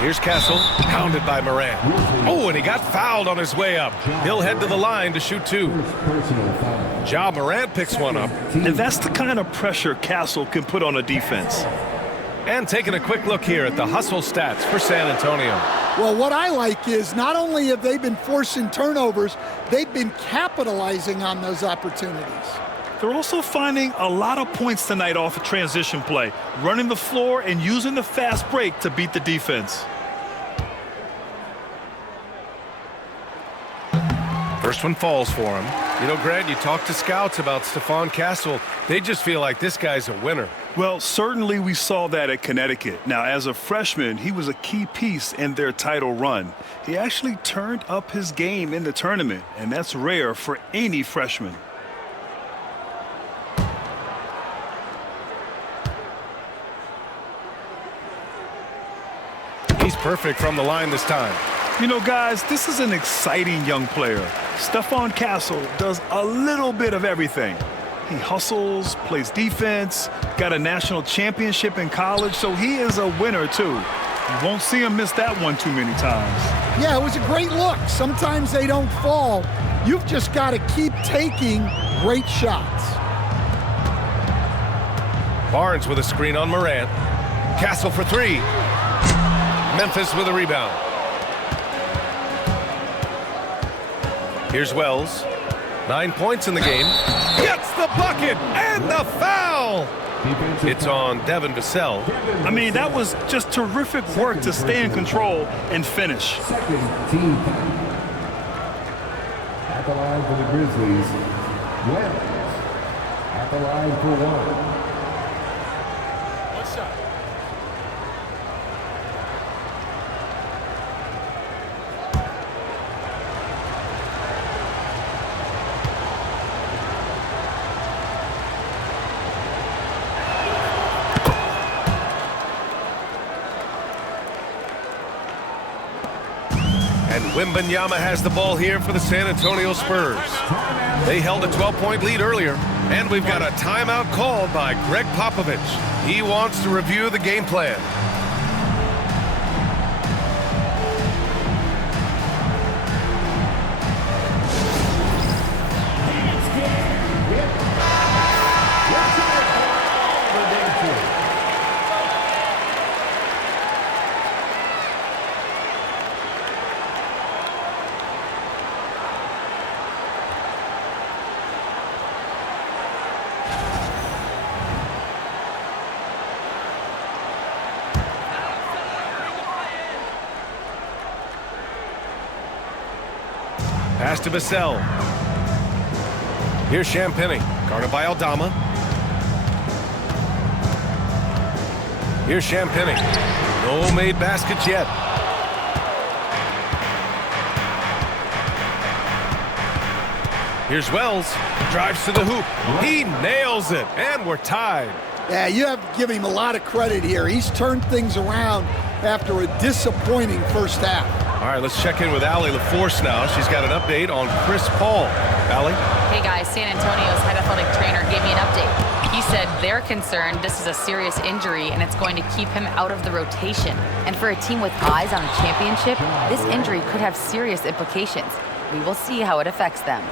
Here's Castle, pounded by Morant. Oh, and he got fouled on his way up. He'll head to the line to shoot 2. Ja Morant picks one up. And that's the kind of pressure Castle can put on a defense. And taking a quick look here at the hustle stats for San Antonio. Well, what I like is not only have they been forcing turnovers, they've been capitalizing on those opportunities. They're also finding a lot of points tonight off of transition play, running the floor and using the fast break to beat the defense. First one falls for him. You know, Grant, you talk to scouts about Stephon Castle. They just feel like this guy's a winner. Well, certainly we saw that at Connecticut. Now, as a freshman, he was a key piece in their title run. He actually turned up his game in the tournament, and that's rare for any freshman. He's perfect from the line this time. You know, guys, this is an exciting young player. Stephon Castle does a little bit of everything. He hustles, plays defense, got a national championship in college, so he is a winner, too. You won't see him miss that one too many times. Yeah, it was a great look. Sometimes they don't fall. You've just got to keep taking great shots. Barnes with a screen on Morant. Castle for 3. Memphis with a rebound. Here's Wells. 9 points in the game. Gets the bucket and the foul. It's on Devin Vassell. I mean, that was just terrific work to stay in control and finish. Second team. At the line for the Grizzlies, Wells. At the line for 1. Wembanyama has the ball here for the San Antonio Spurs. They held a 12-point lead earlier, and we've got a timeout called by Greg Popovich. He wants to review the game plan. Pass to Vassell. Here's Champagny, guarded by Aldama. Here's Champagny. No made baskets yet. Here's Wells. Drives to the hoop. He nails it, and we're tied. Yeah, you have to give him a lot of credit here. He's turned things around after a disappointing first half. All right, let's check in with Allie LaForce now. She's got an update on Chris Paul. Allie? Hey, guys, San Antonio's head athletic trainer gave me an update. He said they're concerned this is a serious injury and it's going to keep him out of the rotation. And for a team with eyes on a championship, this injury could have serious implications. We will see how it affects them.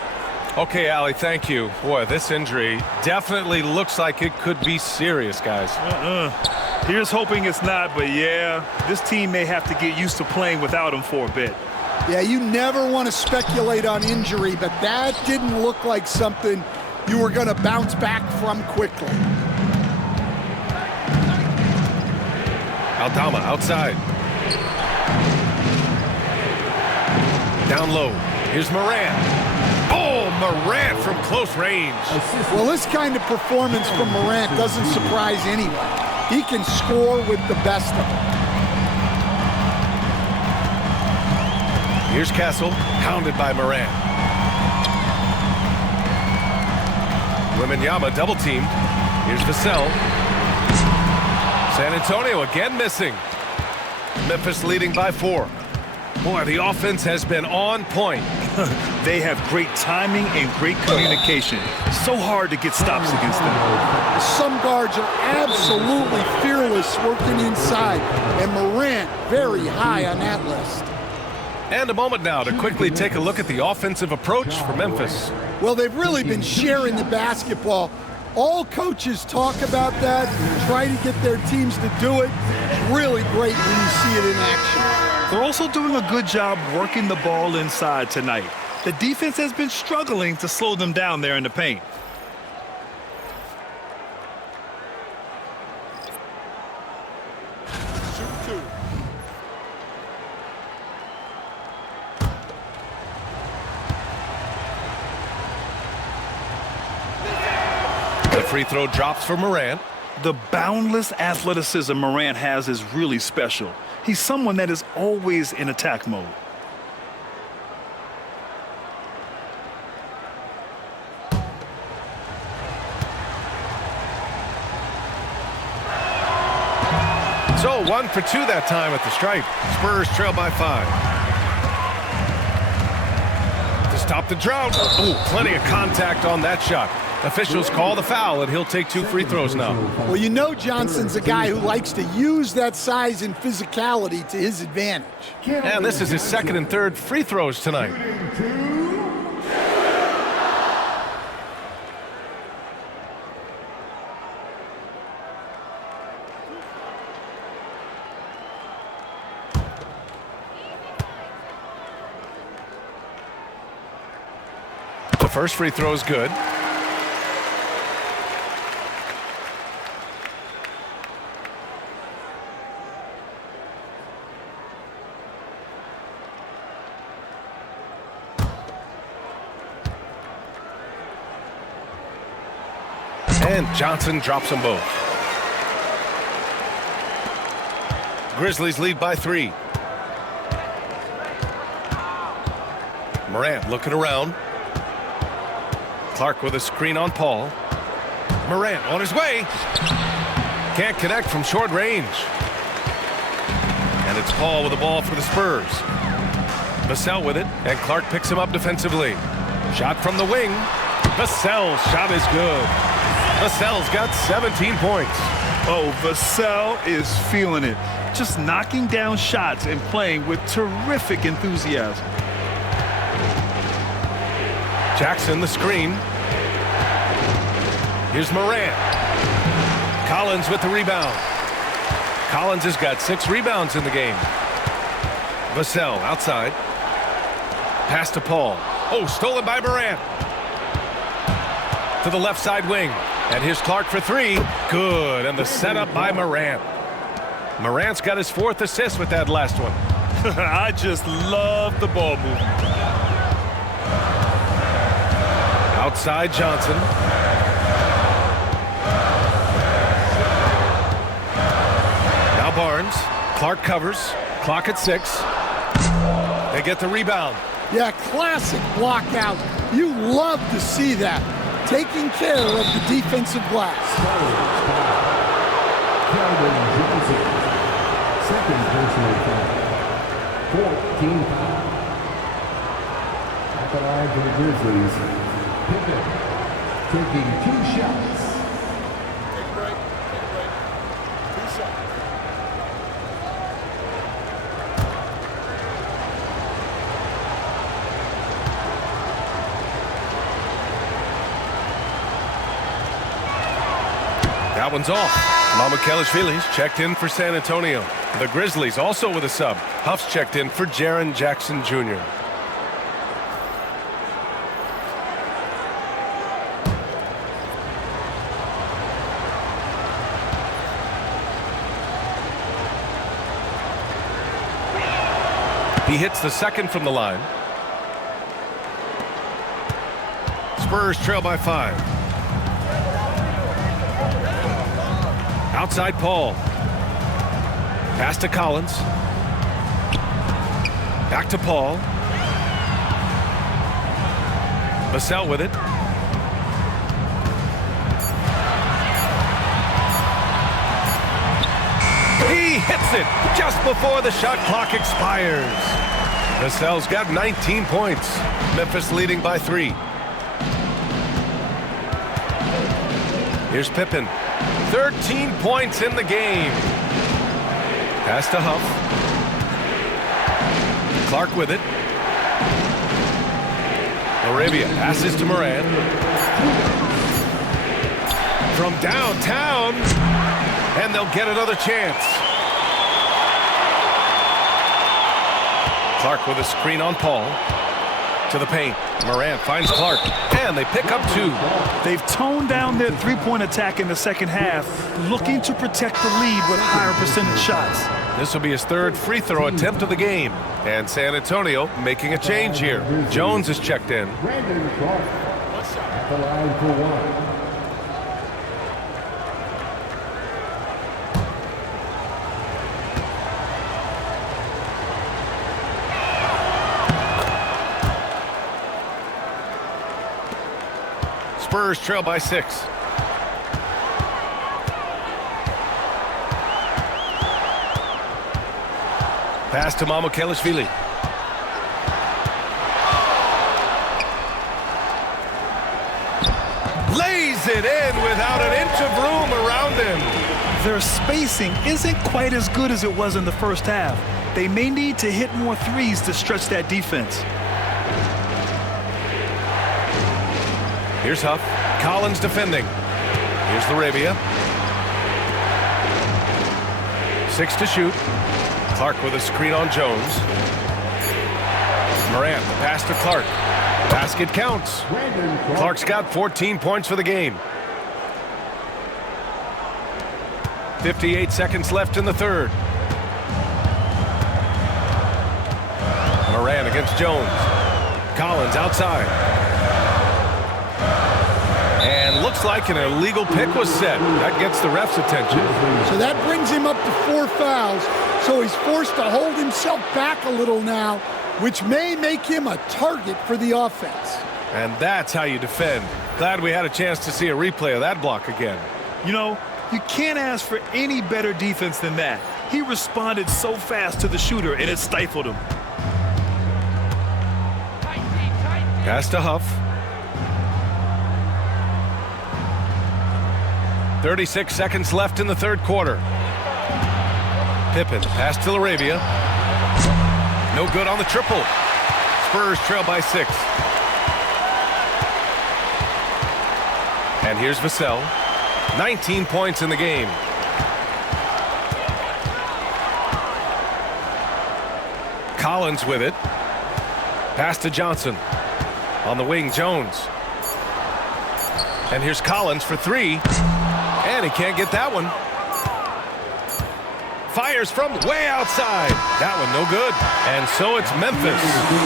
Okay, Allie, thank you. Boy, this injury definitely looks like it could be serious, guys. Here's hoping it's not, but yeah, this team may have to get used to playing without him for a bit. Yeah, you never want to speculate on injury, but that didn't look like something you were going to bounce back from quickly. Aldama outside. Down low. Here's Morant. Oh, Morant from close range. Well, this kind of performance from Morant doesn't surprise anyone. He can score with the best of them. Here's Castle, hounded by Morant. Wembanyama double-teamed. Here's Vassell. San Antonio again missing. Memphis leading by 4. Boy, the offense has been on point. They have great timing and great communication. So hard to get stops against them. Some guards are absolutely fearless working inside, and Morant very high on that list. And a moment now to quickly take a look at the offensive approach for Memphis. Well, they've really been sharing the basketball. All coaches talk about that, try to get their teams to do it. It's really great when you see it in action. They're also doing a good job working the ball inside tonight. The defense has been struggling to slow them down there in the paint. The free throw drops for Morant. The boundless athleticism Morant has is really special. He's someone that is always in attack mode. So 1 for 2 that time at the stripe. Spurs trail by 5. To stop the drought. Oh, plenty of contact on that shot. Officials call the foul, and he'll take 2 free throws now. Well, you know Johnson's a guy who likes to use that size and physicality to his advantage. And this is his 2nd and 3rd free throws tonight. The first free throw is good. And Johnson drops them both. Grizzlies lead by 3. Morant looking around. Clark with a screen on Paul. Morant on his way. Can't connect from short range. And it's Paul with the ball for the Spurs. Vassell with it, and Clark picks him up defensively. Shot from the wing. Vassell's shot is good. Vassell's got 17 points. Oh, Vassell is feeling it. Just knocking down shots and playing with terrific enthusiasm. Jackson the screen. Here's Morant. Collins with the rebound. Collins has got 6 rebounds in the game. Vassell outside. Pass to Paul. Oh, stolen by Morant. To the left side wing. And here's Clark for 3. Good. And the setup by Morant. Morant's got his 4th assist with that last one. I just love the ball movement. Outside Johnson. Now Barnes. Clark covers. Clock at 6. They get the rebound. Yeah, classic block out. You love to see that. Taking care of the defensive glass. Second personal foul. 14 foul. At the line for the Grizzlies. Pippen taking 2 shots. Take a break. 2 shots. That one's off. Mamukelashvili's checked in for San Antonio. The Grizzlies also with a sub. Huff's checked in for Jaren Jackson Jr. He hits the 2nd from the line. Spurs trail by 5. Outside Paul. Pass to Collins. Back to Paul. Vassell with it. He hits it just before the shot clock expires. Vassell's got 19 points. Memphis leading by 3. Here's Pippen. 13 points in the game. Pass to Huff. Clark with it. Arabia passes to Moran. From downtown, and they'll get another chance. Clark with a screen on Paul. To the paint. Morant finds Clark, and they pick up 2. They've toned down their three-point attack in the second half, looking to protect the lead with higher percentage shots. This will be his 3rd free throw attempt of the game. And San Antonio making a change here. Jones is checked in. Brandon Clark at the line for 1. Spurs trail by 6. Pass to Mamukelashvili. Lays it in without an inch of room around him. Their spacing isn't quite as good as it was in the first half. They may need to hit more threes to stretch that defense. Here's Huff. Collins defending. Here's Arabia. 6 to shoot. Clark with a screen on Jones. Morant, the pass to Clark. Basket counts. Clark's got 14 points for the game. 58 seconds left in the 3rd. Morant against Jones. Collins outside. And looks like an illegal pick was set. That gets the ref's attention. So that brings him up to 4 fouls. So he's forced to hold himself back a little now, which may make him a target for the offense. And that's how you defend. Glad we had a chance to see a replay of that block again. You know, you can't ask for any better defense than that. He responded so fast to the shooter, and it stifled him. Pass to Huff. 36 seconds left in the 3rd quarter. Pippen, pass to Arabia. No good on the triple. Spurs trail by 6. And here's Vassell. 19 points in the game. Collins with it. Pass to Johnson. On the wing, Jones. And here's Collins for 3. And he can't get that one. Fires from way outside. That one no good. And so it's Memphis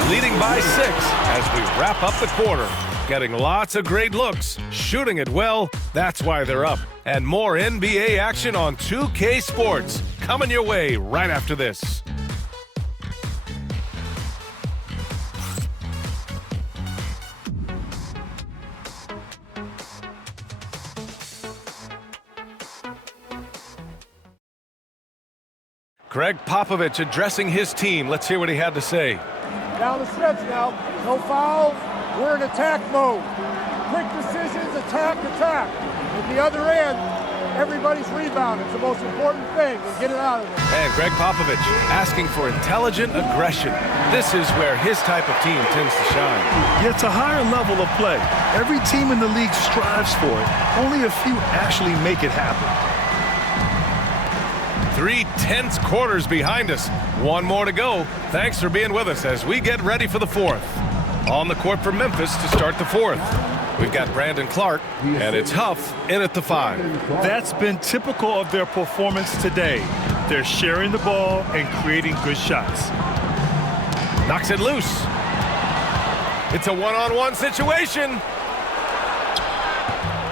leading by 6 as we wrap up the quarter. Getting lots of great looks, shooting it well. That's why they're up. And more NBA action on 2K Sports coming your way right after this. Greg Popovich addressing his team. Let's hear what he had to say. Down the stretch now. No fouls. We're in attack mode. Quick decisions, attack. At the other end, everybody's rebounding. It's the most important thing. And get it out of there. And Greg Popovich asking for intelligent aggression. This is where his type of team tends to shine. Yeah, it's a higher level of play. Every team in the league strives for it. Only a few actually make it happen. 3 tense quarters behind us. 1 more to go. Thanks for being with us as we get ready for the 4th. On the court for Memphis to start the 4th. We've got Brandon Clark, and it's Huff in at the 5. That's been typical of their performance today. They're sharing the ball and creating good shots. Knocks it loose. It's a one-on-one situation.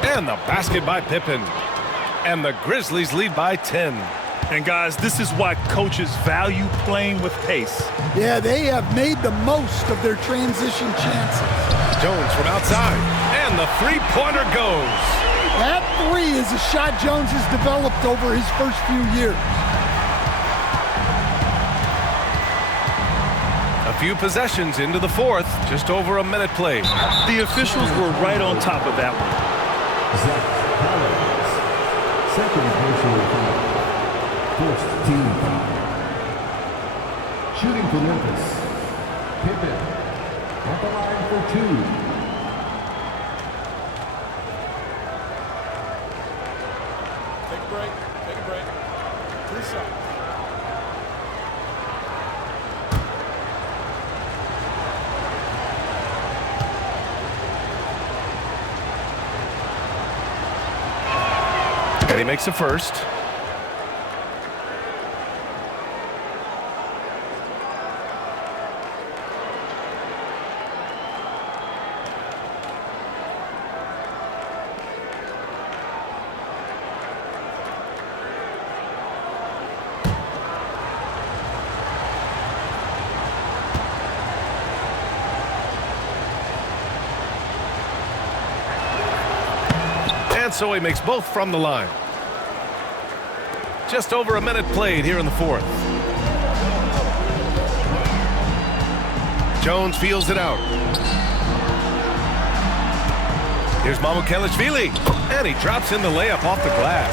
And the basket by Pippen. And the Grizzlies lead by 10. And guys, this is why coaches value playing with pace. Yeah, they have made the most of their transition chances. Jones from outside. And the three-pointer goes. That three is a shot Jones has developed over his first few years. A few possessions into the fourth, just over a minute played. The officials were right on top of that one. Second personal foul. First team foul. Shooting for Memphis. Pippen at the line for 2. Take a break. 3 shots. And he makes the first. And so he makes both from the line. Just over a minute played here in the fourth. Jones feels it out. Here's Mamukelashvili, and he drops in the layup off the glass.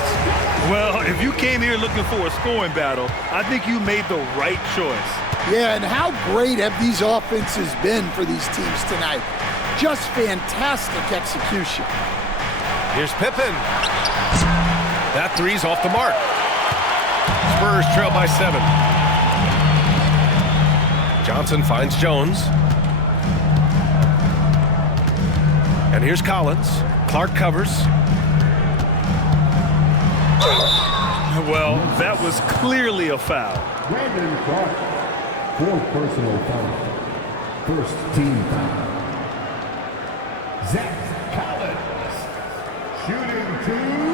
Well, if you came here looking for a scoring battle, I think you made the right choice. Yeah, and how great have these offenses been for these teams tonight? Just fantastic execution. Here's Pippen. That three's off the mark. Spurs trail by 7. Johnson finds Jones. And here's Collins. Clark covers. Well, that was clearly a foul. Brandon Clark. 4th personal foul. First team foul. Zach Collins. Shooting 2.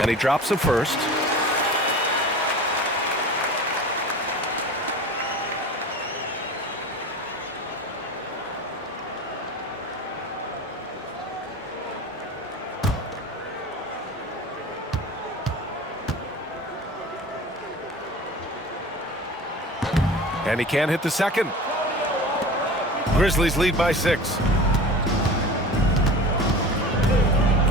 And he drops the first. And he can't hit the second. Grizzlies lead by 6.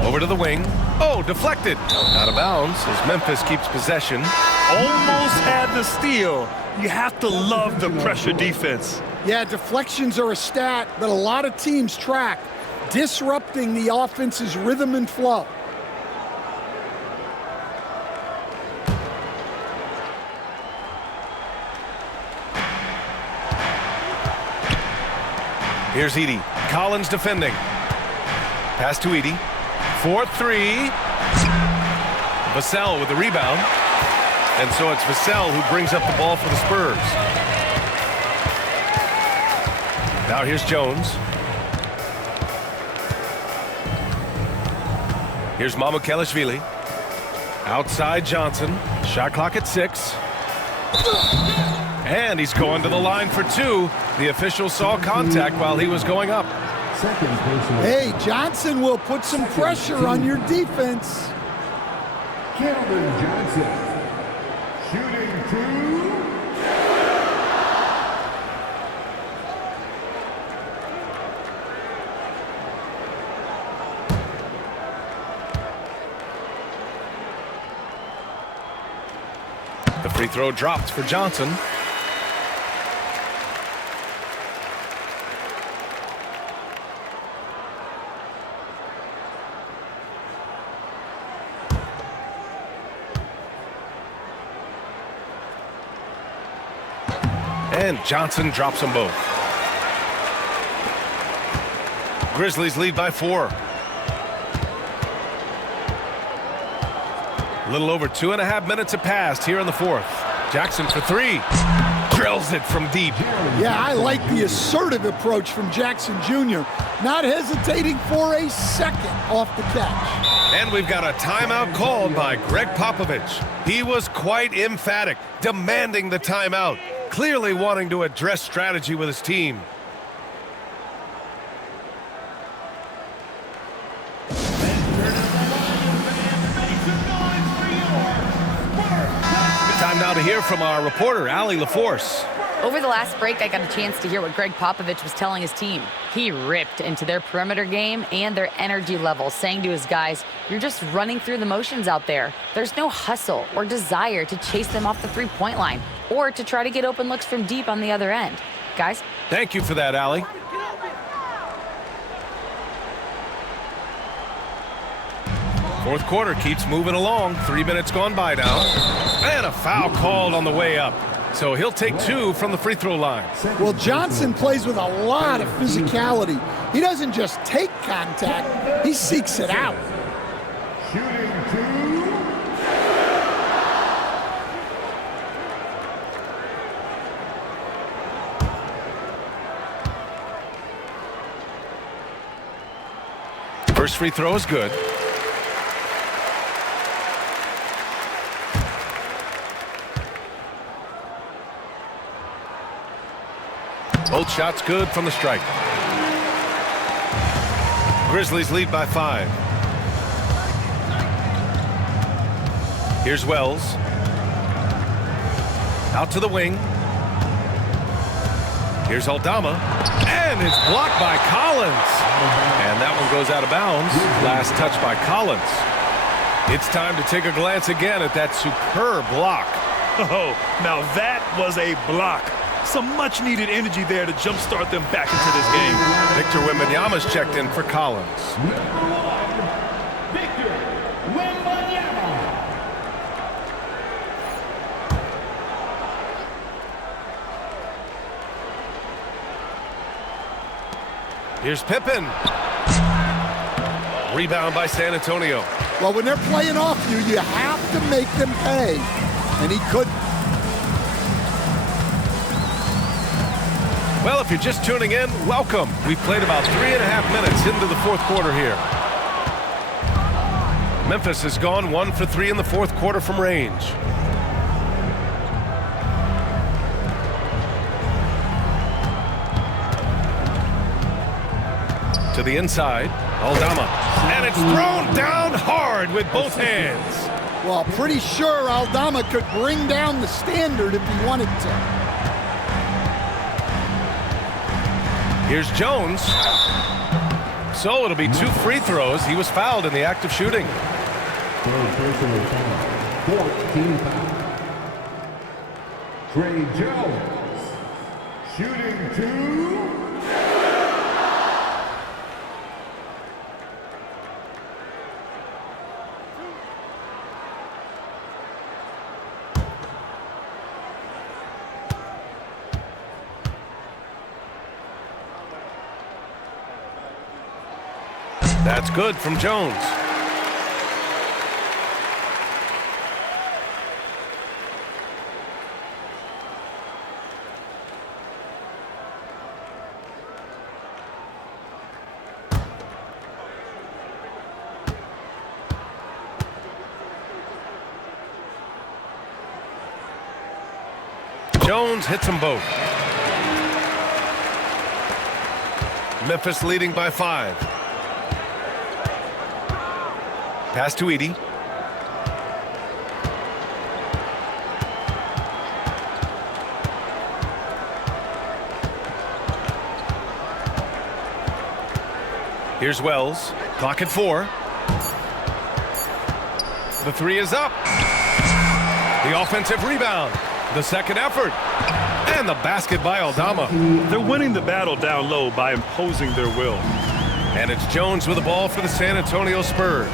Over to the wing. Oh, deflected. Out of bounds as Memphis keeps possession. Almost had the steal. You have to love the pressure defense. Yeah, deflections are a stat that a lot of teams track, disrupting the offense's rhythm and flow. Here's Edey. Collins defending. Pass to Edey. 4-3. Vassell with the rebound. And so it's Vassell who brings up the ball for the Spurs. Now here's Jones. Here's Mamukelashvili. Outside Johnson. Shot clock at 6. And he's going to the line for 2. The official saw contact while he was going up. Hey, Johnson will put some pressure on your defense. Calvin Johnson. Shooting 2. The free throw dropped for Johnson. And Johnson drops them both. Grizzlies lead by 4. A little over 2.5 minutes have passed here in the fourth. Jackson for three. Drills it from deep. Yeah, I like the assertive approach from Jackson Jr. Not hesitating for a second off the catch. And we've got a timeout called by Greg Popovich. He was quite emphatic, demanding the timeout, clearly wanting to address strategy with his team. Time now to hear from our reporter, Allie LaForce. Over the last break, I got a chance to hear what Greg Popovich was telling his team. He ripped into their perimeter game and their energy level, saying to his guys, you're just running through the motions out there. There's no hustle or desire to chase them off the three-point line or to try to get open looks from deep on the other end. Guys? Thank you for that, Allie. Fourth quarter keeps moving along. 3 minutes gone by now. And a foul called on the way up. So he'll take two from the free throw line. Well, Johnson plays with a lot of physicality. He doesn't just take contact, he seeks it out. Shooting two. First free throw is good. Both shots good from the stripe. Grizzlies lead by 5. Here's Wells. Out to the wing. Here's Aldama. And it's blocked by Collins. And that one goes out of bounds. Last touch by Collins. It's time to take a glance again at that superb block. Oh, now that was a block. Some much-needed energy there to jumpstart them back into this game. Victor Wembanyama's checked in for Collins. Number 1, Victor Wembanyama. Here's Pippen. Rebound by San Antonio. Well, when they're playing off you, you have to make them pay. And he couldn't. Well, if you're just tuning in, welcome. We've played about 3.5 minutes into the fourth quarter here. Memphis has gone 1 for 3 in the fourth quarter from range. To the inside, Aldama. And it's thrown down hard with both hands. Well, pretty sure Aldama could bring down the standard if he wanted to. Here's Jones. So it'll be 2 free throws. He was fouled in the act of shooting. 14 foul. Trey Jones. Shooting two. That's good from Jones. Jones hits them both. Memphis leading by 5. Pass to Edey. Here's Wells. Clock at 4. The 3 is up. The offensive rebound. The second effort. And the basket by Aldama. They're winning the battle down low by imposing their will. And it's Jones with the ball for the San Antonio Spurs.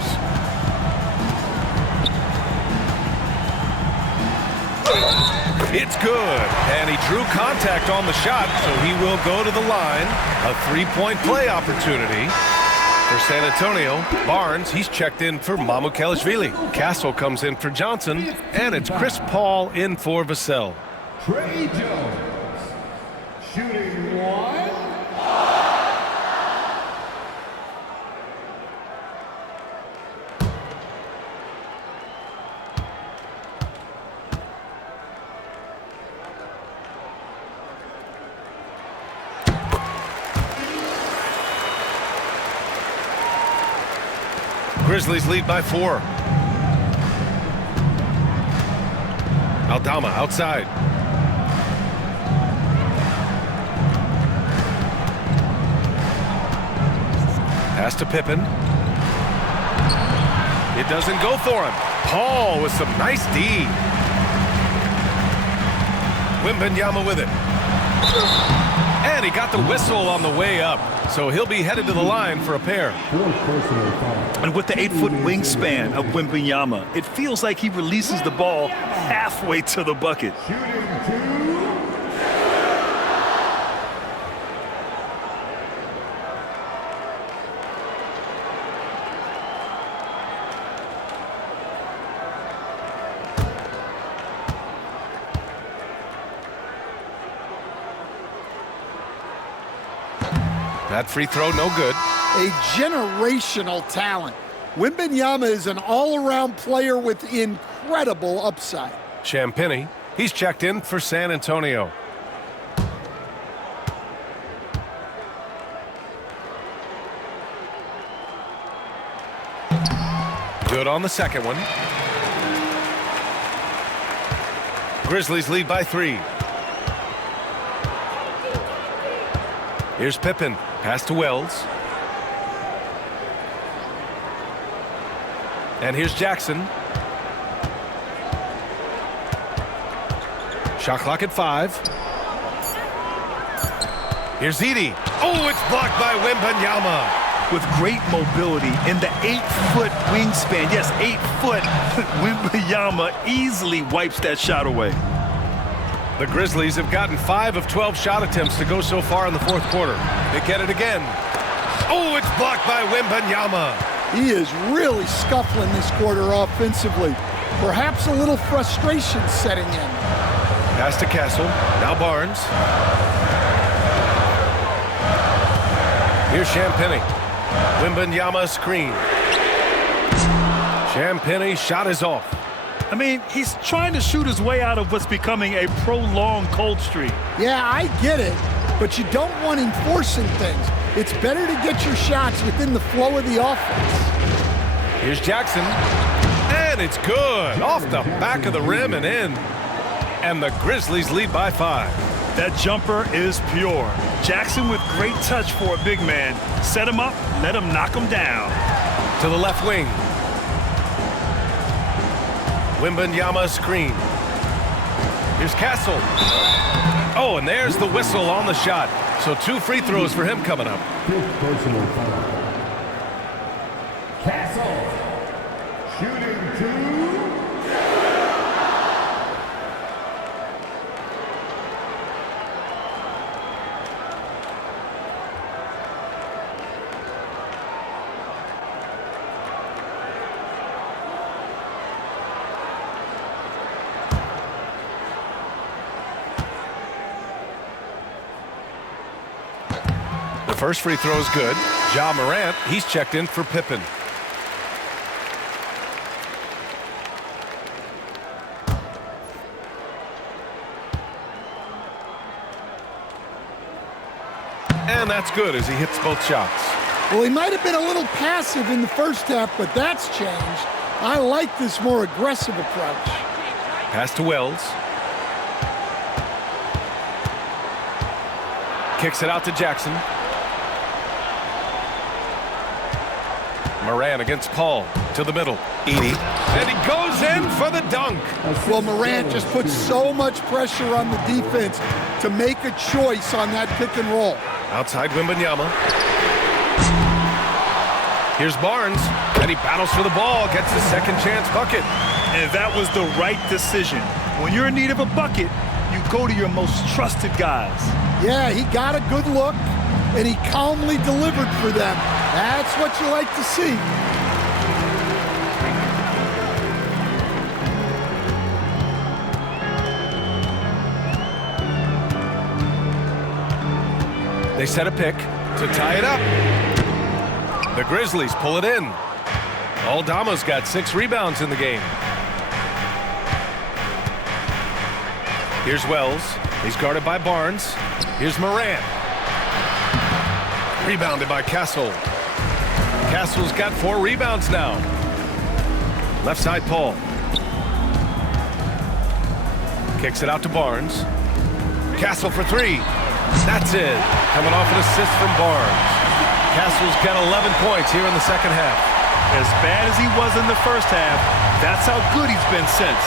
It's good. And he drew contact on the shot, so he will go to the line. A 3-point play opportunity. For San Antonio, Barnes, he's checked in for Mamukelashvili. Castle comes in for Johnson, and it's Chris Paul in for Vassell. Trey Jones, shooting one. Grizzlies lead by 4. Aldama outside. Pass to Pippen. It doesn't go for him. Paul with some nice D. Wembanyama with it. And he got the whistle on the way up. So he'll be headed to the line for a pair. And with the 8-foot wingspan of Wembanyama, it feels like he releases the ball halfway to the bucket. That free throw, no good. A generational talent. Wembanyama is an all-around player with incredible upside. Champagny, he's checked in for San Antonio. Good on the second one. Grizzlies lead by 3. Here's Pippen. Pass to Wells. And here's Jackson. Shot clock at 5. Here's Edey. Oh, it's blocked by Wembanyama. With great mobility in the 8-foot wingspan. Yes, 8 foot. Wembanyama easily wipes that shot away. The Grizzlies have gotten 5 of 12 shot attempts to go so far in the fourth quarter. They get it again. Oh, it's blocked by Wembanyama. He is really scuffling this quarter offensively. Perhaps a little frustration setting in. Pass to Castle. Now Barnes. Here's Champagny. Wembanyama screen. Champagny shot is off. I mean, he's trying to shoot his way out of what's becoming a prolonged cold streak. Yeah, I get it, but you don't want him forcing things. It's better to get your shots within the flow of the offense. Here's Jackson, and it's good. Off the back of the rim and in. And the Grizzlies lead by 5. That jumper is pure. Jackson with great touch for a big man. Set him up, let him knock him down. To the left wing. Wembanyama screen. Here's Castle. Oh, and there's the whistle on the shot. So 2 free throws for him coming up. Castle, shooting 2. The first free throw is good. Ja Morant, he's checked in for Pippen. And that's good as he hits both shots. Well, he might have been a little passive in the first half, but that's changed. I like this more aggressive approach. Pass to Wells. Kicks it out to Jackson. Morant against Paul to the middle. Edey. And he goes in for the dunk. Well, Morant just puts so much pressure on the defense to make a choice on that pick and roll. Outside Wembanyama. Here's Barnes, and he battles for the ball, gets his second chance bucket. And that was the right decision. When you're in need of a bucket, you go to your most trusted guys. Yeah, he got a good look, and he calmly delivered for them. That's what you like to see. They set a pick to tie it up. The Grizzlies pull it in. Aldama's got 6 rebounds in the game. Here's Wells. He's guarded by Barnes. Here's Morant. Rebounded by Castle. Castle's got 4 rebounds now. Left side, Paul. Kicks it out to Barnes. Castle for 3. That's it. Coming off an assist from Barnes. Castle's got 11 points here in the second half. As bad as he was in the first half, that's how good he's been since.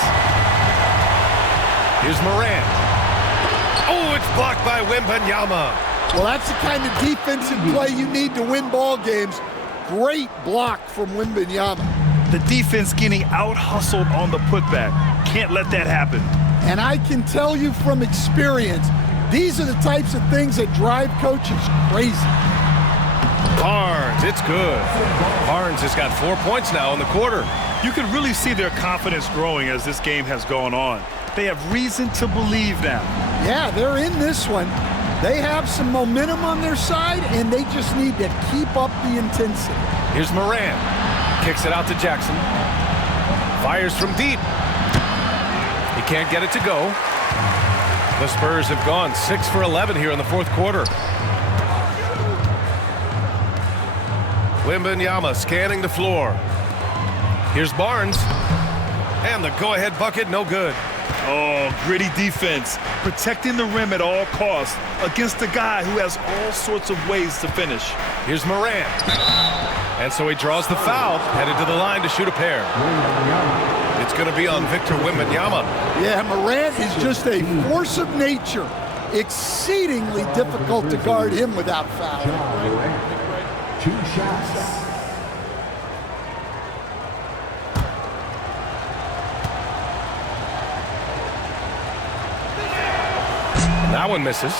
Here's Morant. Oh, it's blocked by Wembanyama. Well, that's the kind of defensive play you need to win ball games. Great block from Wembanyama. The defense getting out-hustled on the putback. Can't let that happen. And I can tell you from experience, these are the types of things that drive coaches crazy. Barnes, it's good. Barnes has got 4 points now in the quarter. You can really see their confidence growing as this game has gone on. They have reason to believe now. Yeah, they're in this one. They have some momentum on their side, and they just need to keep up the intensity. Here's Morant. Kicks it out to Jackson. Fires from deep. He can't get it to go. The Spurs have gone 6 for 11 here in the fourth quarter. Wembanyama scanning the floor. Here's Barnes. And the go-ahead bucket, no good. Oh, gritty defense. Protecting the rim at all costs against a guy who has all sorts of ways to finish. Here's Morant. And so he draws the foul, headed to the line to shoot a pair. It's going to be on Victor Wembanyama. Yeah, Morant is just a force of nature. Exceedingly difficult to guard him without foul. 2 shots. That one misses.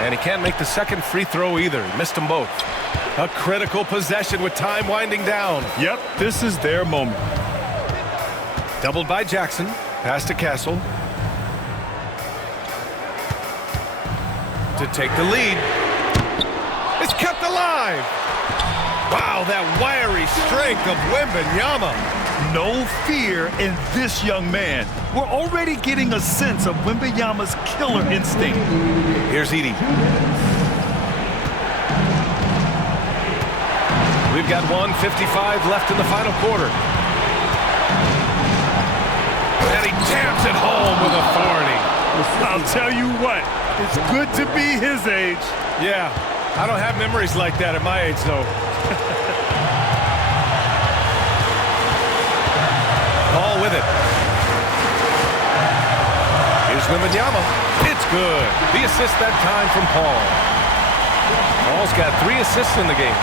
And he can't make the second free throw either. He missed them both. A critical possession with time winding down. Yep, this is their moment. Doubled by Jackson. Pass to Castle. To take the lead. It's kept alive. Wow, that wiry strength of Wembanyama. No fear in this young man. We're already getting a sense of Wembanyama's killer instinct. Here's Edey. We've got 1:55 left in the final quarter. And he jams it home with authority. I'll tell you what, it's good to be his age. Yeah, I don't have memories like that at my age, though. Paul with it. Here's Wembanyama. It's good. The assist that time from Paul. Paul's got 3 assists in the game.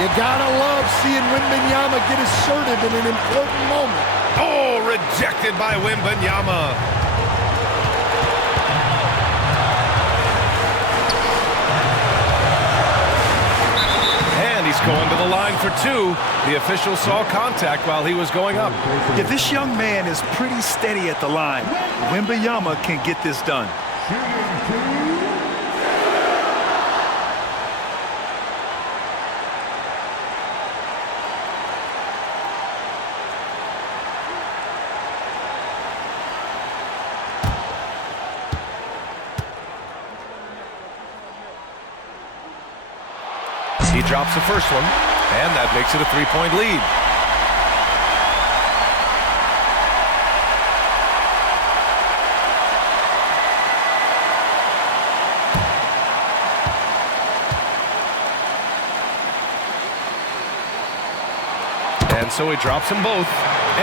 You gotta love seeing Wembanyama get assertive in an important moment. Oh, rejected by Wembanyama. He's going to the line for 2. The official saw contact while he was going up. Yeah, this young man is pretty steady at the line. Wembanyama can get this done. He drops the first one, and that makes it a 3-point lead. And so he drops them both,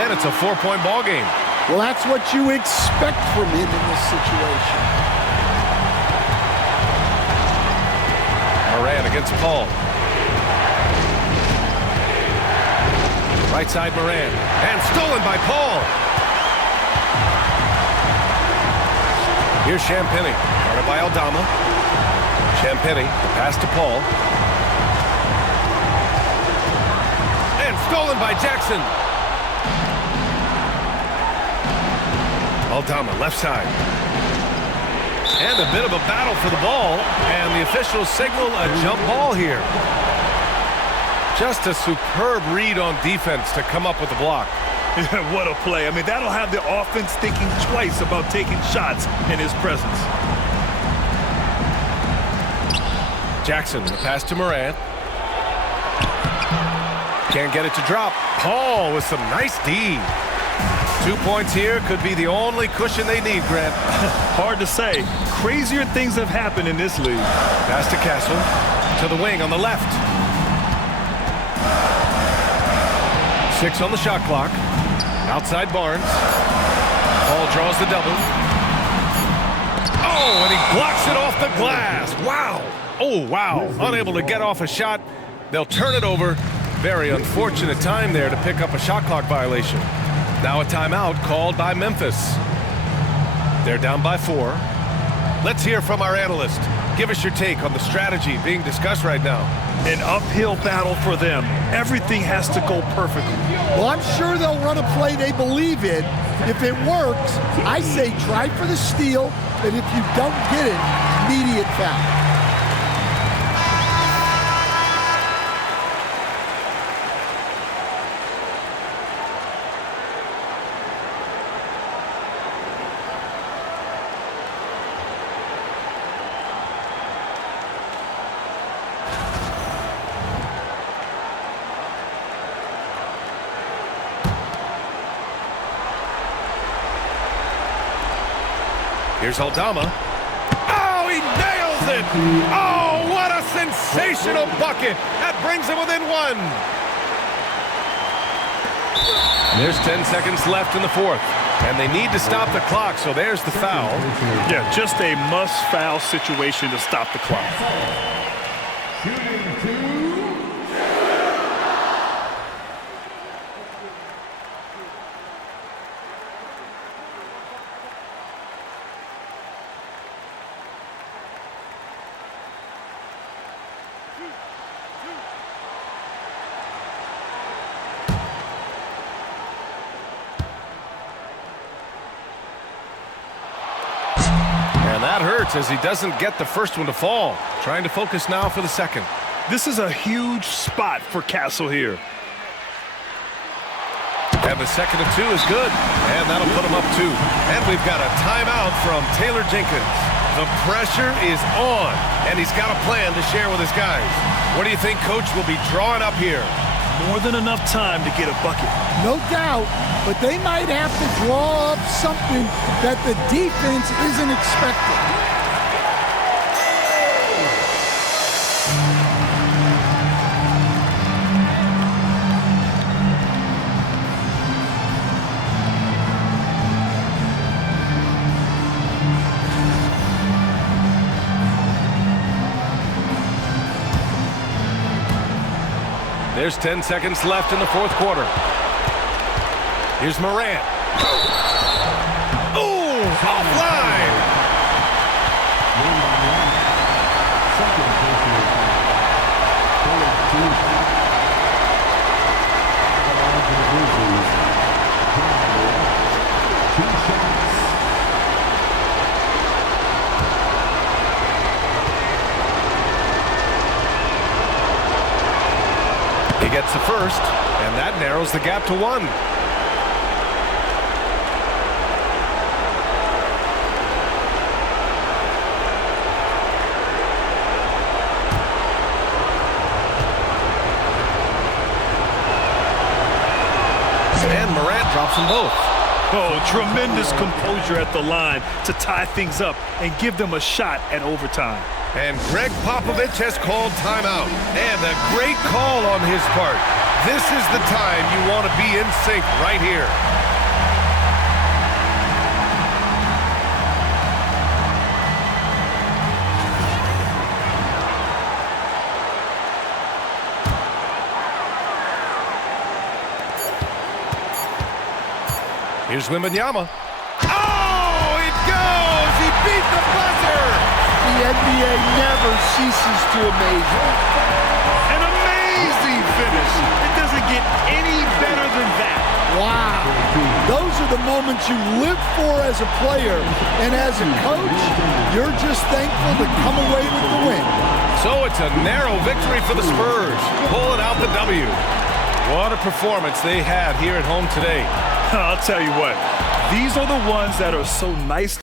and it's a 4-point ball game. Well, that's what you expect from him in this situation. Morant against Paul. Right side Morant. And stolen by Paul. Here's Champagny, guarded by Aldama. Champagny, the pass to Paul. And stolen by Jackson. Aldama, left side. And a bit of a battle for the ball, and the officials signal a jump ball here. Just a superb read on defense to come up with the block. What a play. I mean, that'll have the offense thinking twice about taking shots in his presence. Jackson, the pass to Morant. Can't get it to drop. Paul with some nice D. 2 points here could be the only cushion they need, Grant. Hard to say. Crazier things have happened in this league. Pass to Castle. To the wing on the left. 6 on the shot clock. Outside Barnes. Paul draws the double. Oh, and he blocks it off the glass. Wow. Oh, wow. Unable to get off a shot. They'll turn it over. Very unfortunate time there to pick up a shot clock violation. Now a timeout called by Memphis. They're down by 4. Let's hear from our analyst. Give us your take on the strategy being discussed right now. An uphill battle for them. Everything has to go perfectly. Well, I'm sure they'll run a play they believe in. If it works, I say try for the steal, and if you don't get it, immediate foul. Here's Aldama. Oh, he nails it! Oh, what a sensational bucket! That brings him within 1. There's 10 seconds left in the 4th, and they need to stop the clock, so there's the foul. Yeah, just a must-foul situation to stop the clock. And that hurts as he doesn't get the first one to fall. Trying to focus now for the second. This is a huge spot for Castle here. And the second and 2 is good. And that'll put him up 2. And we've got a timeout from Taylor Jenkins. The pressure is on, and he's got a plan to share with his guys. What do you think Coach will be drawing up here? More than enough time to get a bucket. No doubt, but they might have to draw up something that the defense isn't expecting. There's 10 seconds left in the 4th quarter. Here's Morant. Ooh, offline. He gets the first, and that narrows the gap to 1. And Morant drops them both. Oh, tremendous composure at the line to tie things up and give them a shot at overtime. And Greg Popovich has called timeout. And a great call on his part. This is the time you want to be in sync right here. Here's Wembanyama. Oh, it goes! He beats the NBA never ceases to amaze me. An amazing finish. It doesn't get any better than that. Wow. Those are the moments you live for as a player. And as a coach, you're just thankful to come away with the win. So it's a narrow victory for the Spurs, pulling out the W. What a performance they had here at home today. I'll tell you what, these are the ones that are so nice